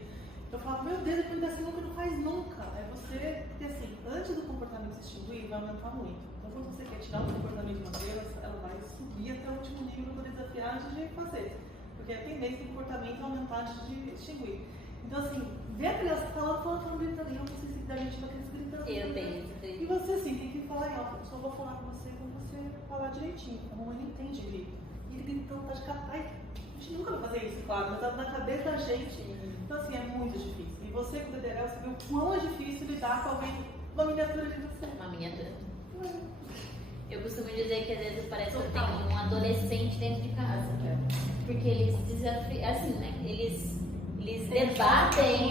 eu falava, meu Deus, depois dessa nunca não faz nunca. É você, porque assim, antes do comportamento se extinguir, vai aumentar muito. Então quando você quer tirar o comportamento de uma criança, ela vai subir até o último nível para poder desafiar antes de fazer. Porque a tendência do comportamento é aumentar antes de extinguir. Então assim, ver a criança falando, gritando, e eu não sei se a gente vai criança gritando. Eu tenho. E você assim, tem que falar, ó, eu só vou falar com você quando você falar direitinho. A mamãe não entende grito. E ele gritando, tá de cara. Ai, a gente nunca vai fazer isso, claro, mas tá na cabeça da gente. Então assim, é muito difícil. E você com o DDL, você vê o quão é difícil lidar com alguém, uma miniatura de você. Uma miniatura. Eu costumo dizer que às vezes parece que eu tenho um adolescente dentro de casa. Porque eles desafiam, assim, né? Eles debatem,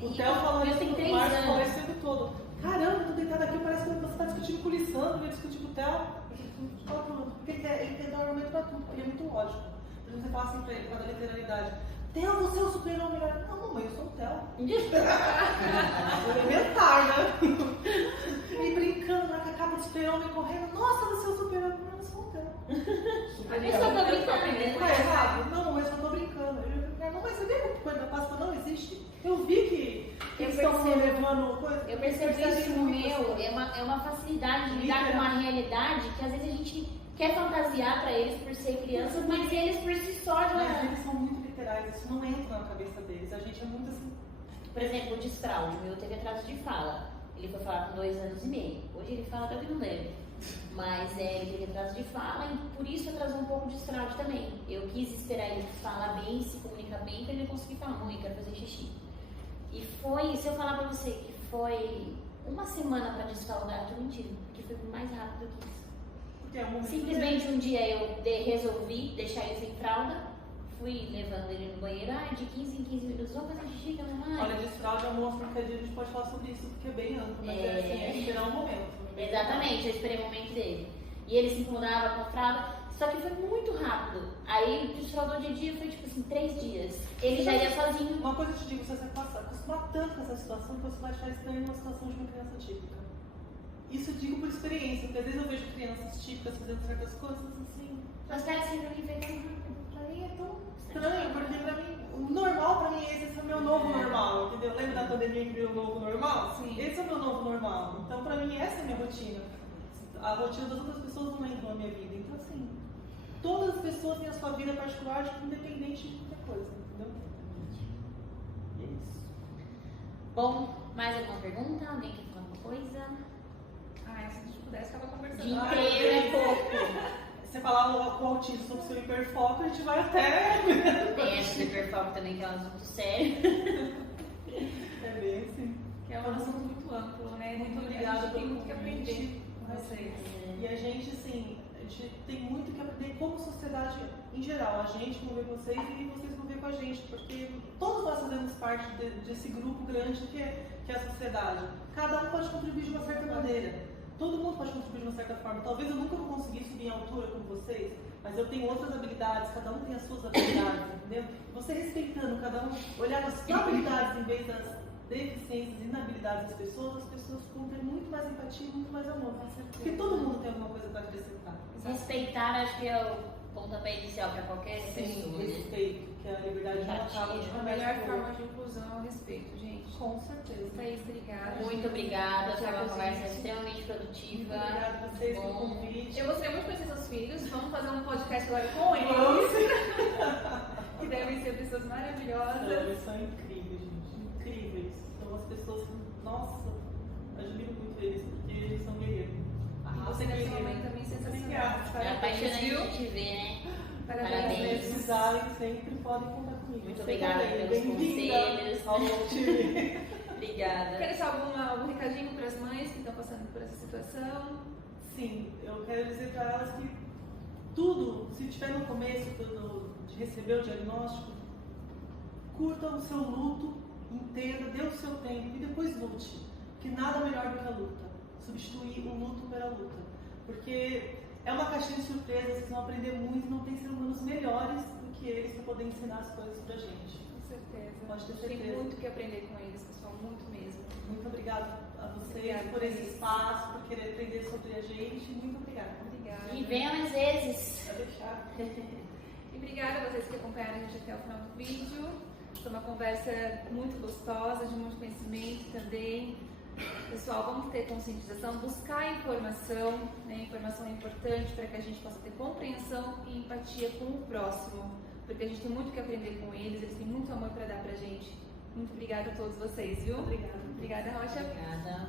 O Theo falando eu isso tenho no 3 Márcio anos. o tempo todo. Caramba, eu tô deitada aqui, parece que você tá discutindo com o Lissandro, eu discutir com o Theo. Porque ele quer dar um argumento pra tudo, ele é muito lógico. Você fala assim pra ele, por causa da literalidade. Theo, você é o super-homem. Não, mamãe, eu sou o Theo. Elementar, né? E brincando lá com a capa do super-homem correndo. Nossa, você é o super-homem. Não, eu sou o Theo. Eu só tô brincando. Não é errado? Não, mas eu só tô brincando. Não, mas você viu que a coisa da Páscoa não existe? Eu vi que eles estão levando coisa. Eu percebi isso no meu, é uma facilidade de lidar com uma realidade que às vezes a gente quer fantasiar pra eles por ser crianças, mas eles por si só já... Mas eles são muito literais, isso não entra na cabeça deles. A gente é muito assim. Por exemplo, o desfraude, o meu teve atraso de fala. Ele foi falar com 2 anos e meio. Hoje ele fala até que não lembro. Mas ele teve atraso de fala e por isso atrasou um pouco o desfraude também. Eu quis esperar ele falar bem, se comunicar bem, para ele conseguir falar, mãe, quero fazer xixi. E foi, se eu falar pra você que foi 1 semana pra desfraldar, eu tô mentindo, porque foi mais rápido que isso. Porque é um momento Simplesmente um dia eu resolvi deixar ele sem fralda, fui levando ele no banheiro, de 15 em 15 minutos, vamos fazer xixi com a mamãe. Olha, desfraude é um monstro que a gente pode falar sobre isso, porque é bem amplo, mas é assim, esperar um momento. Exatamente, eu esperei o momento dele. E ele se incomodava com a fralda, só que foi muito rápido. Aí o desfraldou de dia foi tipo assim, 3 dias. Ele já ia sozinho. Uma coisa eu te digo, você vai acostumar tanto com essa situação que você vai achar estranho uma situação de uma criança típica. Isso eu digo por experiência, porque às vezes eu vejo crianças típicas fazendo certas coisas assim. Mas parece que pra mim foi tão rápido. Pra mim é tão estranho, porque pra mim, o normal pra mim esse é o meu novo normal, entendeu? Lembra da pandemia que veio o novo normal? Sim. Esse é o meu novo normal. Então pra mim essa é a minha rotina. A rotina das outras pessoas não entra na minha vida. Então assim, todas as pessoas têm a sua vida particular, independente de qualquer coisa, entendeu? E é isso. Bom, mais alguma pergunta? Alguém quer falar alguma coisa? Se a gente pudesse, tava conversando. Dia inteiro é pouco. Você falar com o autismo sobre o seu hiperfoco, a gente vai até. Tem essa do hiperfoco também, que é um assunto sério. É bem assim. Que é um assunto muito amplo, né? Muito A obrigada gente tem pelo muito que aprender com vocês. E a gente, assim, a gente tem muito que aprender como sociedade em geral. A gente conviver com vocês e vocês conviver com a gente, porque todos nós fazemos parte desse grupo grande que é a sociedade. Cada um pode contribuir de uma certa maneira. Todo mundo pode contribuir de uma certa forma. Talvez eu nunca vou conseguir subir em altura como vocês, mas eu tenho outras habilidades, cada um tem as suas habilidades, entendeu? Você respeitando cada um, olhar as suas habilidades em vez das deficiências e inabilidades das pessoas, as pessoas vão ter muito mais empatia e muito mais amor. Porque todo mundo tem alguma coisa para acrescentar. Respeitar, acho que é o pontapé inicial para qualquer pessoa, né? Respeito, que a liberdade não acaba de A melhor forma de inclusão é o respeito, gente. Com certeza. Thaís, obrigada. Muito obrigada, foi uma conversa extremamente produtiva. Obrigada a vocês pelo Bom. convite. Eu gostaria muito de conhecer seus filhos. Vamos fazer um podcast agora com eles. Que devem ser pessoas maravilhosas. Eles são incríveis, gente. Incríveis. São as pessoas que, nossa, admiro muito eles, porque eles são guerreiros. E você deve ser uma mãe também sensacional. É apaixonante a gente ver, né? Se Parabéns. precisarem, sempre podem contar comigo. Muito Você obrigada também. pelos Bem-vinda conselhos. ao meu time. Obrigada. Quer deixar algum recadinho para as mães que estão passando por essa situação? Sim, eu quero dizer para elas que tudo, se estiver no começo de receber o diagnóstico, curta o seu luto, entenda, dê o seu tempo e depois lute. Porque nada melhor do que a luta. Substituir o luto pela luta. Porque é uma caixinha de surpresas, vocês vão aprender muito, não tem seres humanos melhores do que eles para poder ensinar as coisas pra gente. Com certeza. Pode ter Tem certeza. muito que aprender com eles, pessoal, muito mesmo. Muito obrigada a vocês Obrigada, por esse Thaís. espaço, por querer aprender sobre a gente. Muito obrigada. Obrigada. E venha mais vezes. Pode deixar. E obrigada a vocês que acompanharam a gente até o final do vídeo. Foi uma conversa muito gostosa, de muito conhecimento também. Pessoal, vamos ter conscientização, buscar informação, né? Informação é importante para que a gente possa ter compreensão e empatia com o próximo, porque a gente tem muito que aprender com eles têm muito amor para dar pra gente. Muito obrigada a todos vocês, viu? Obrigada. Obrigada, Rocha. Obrigada.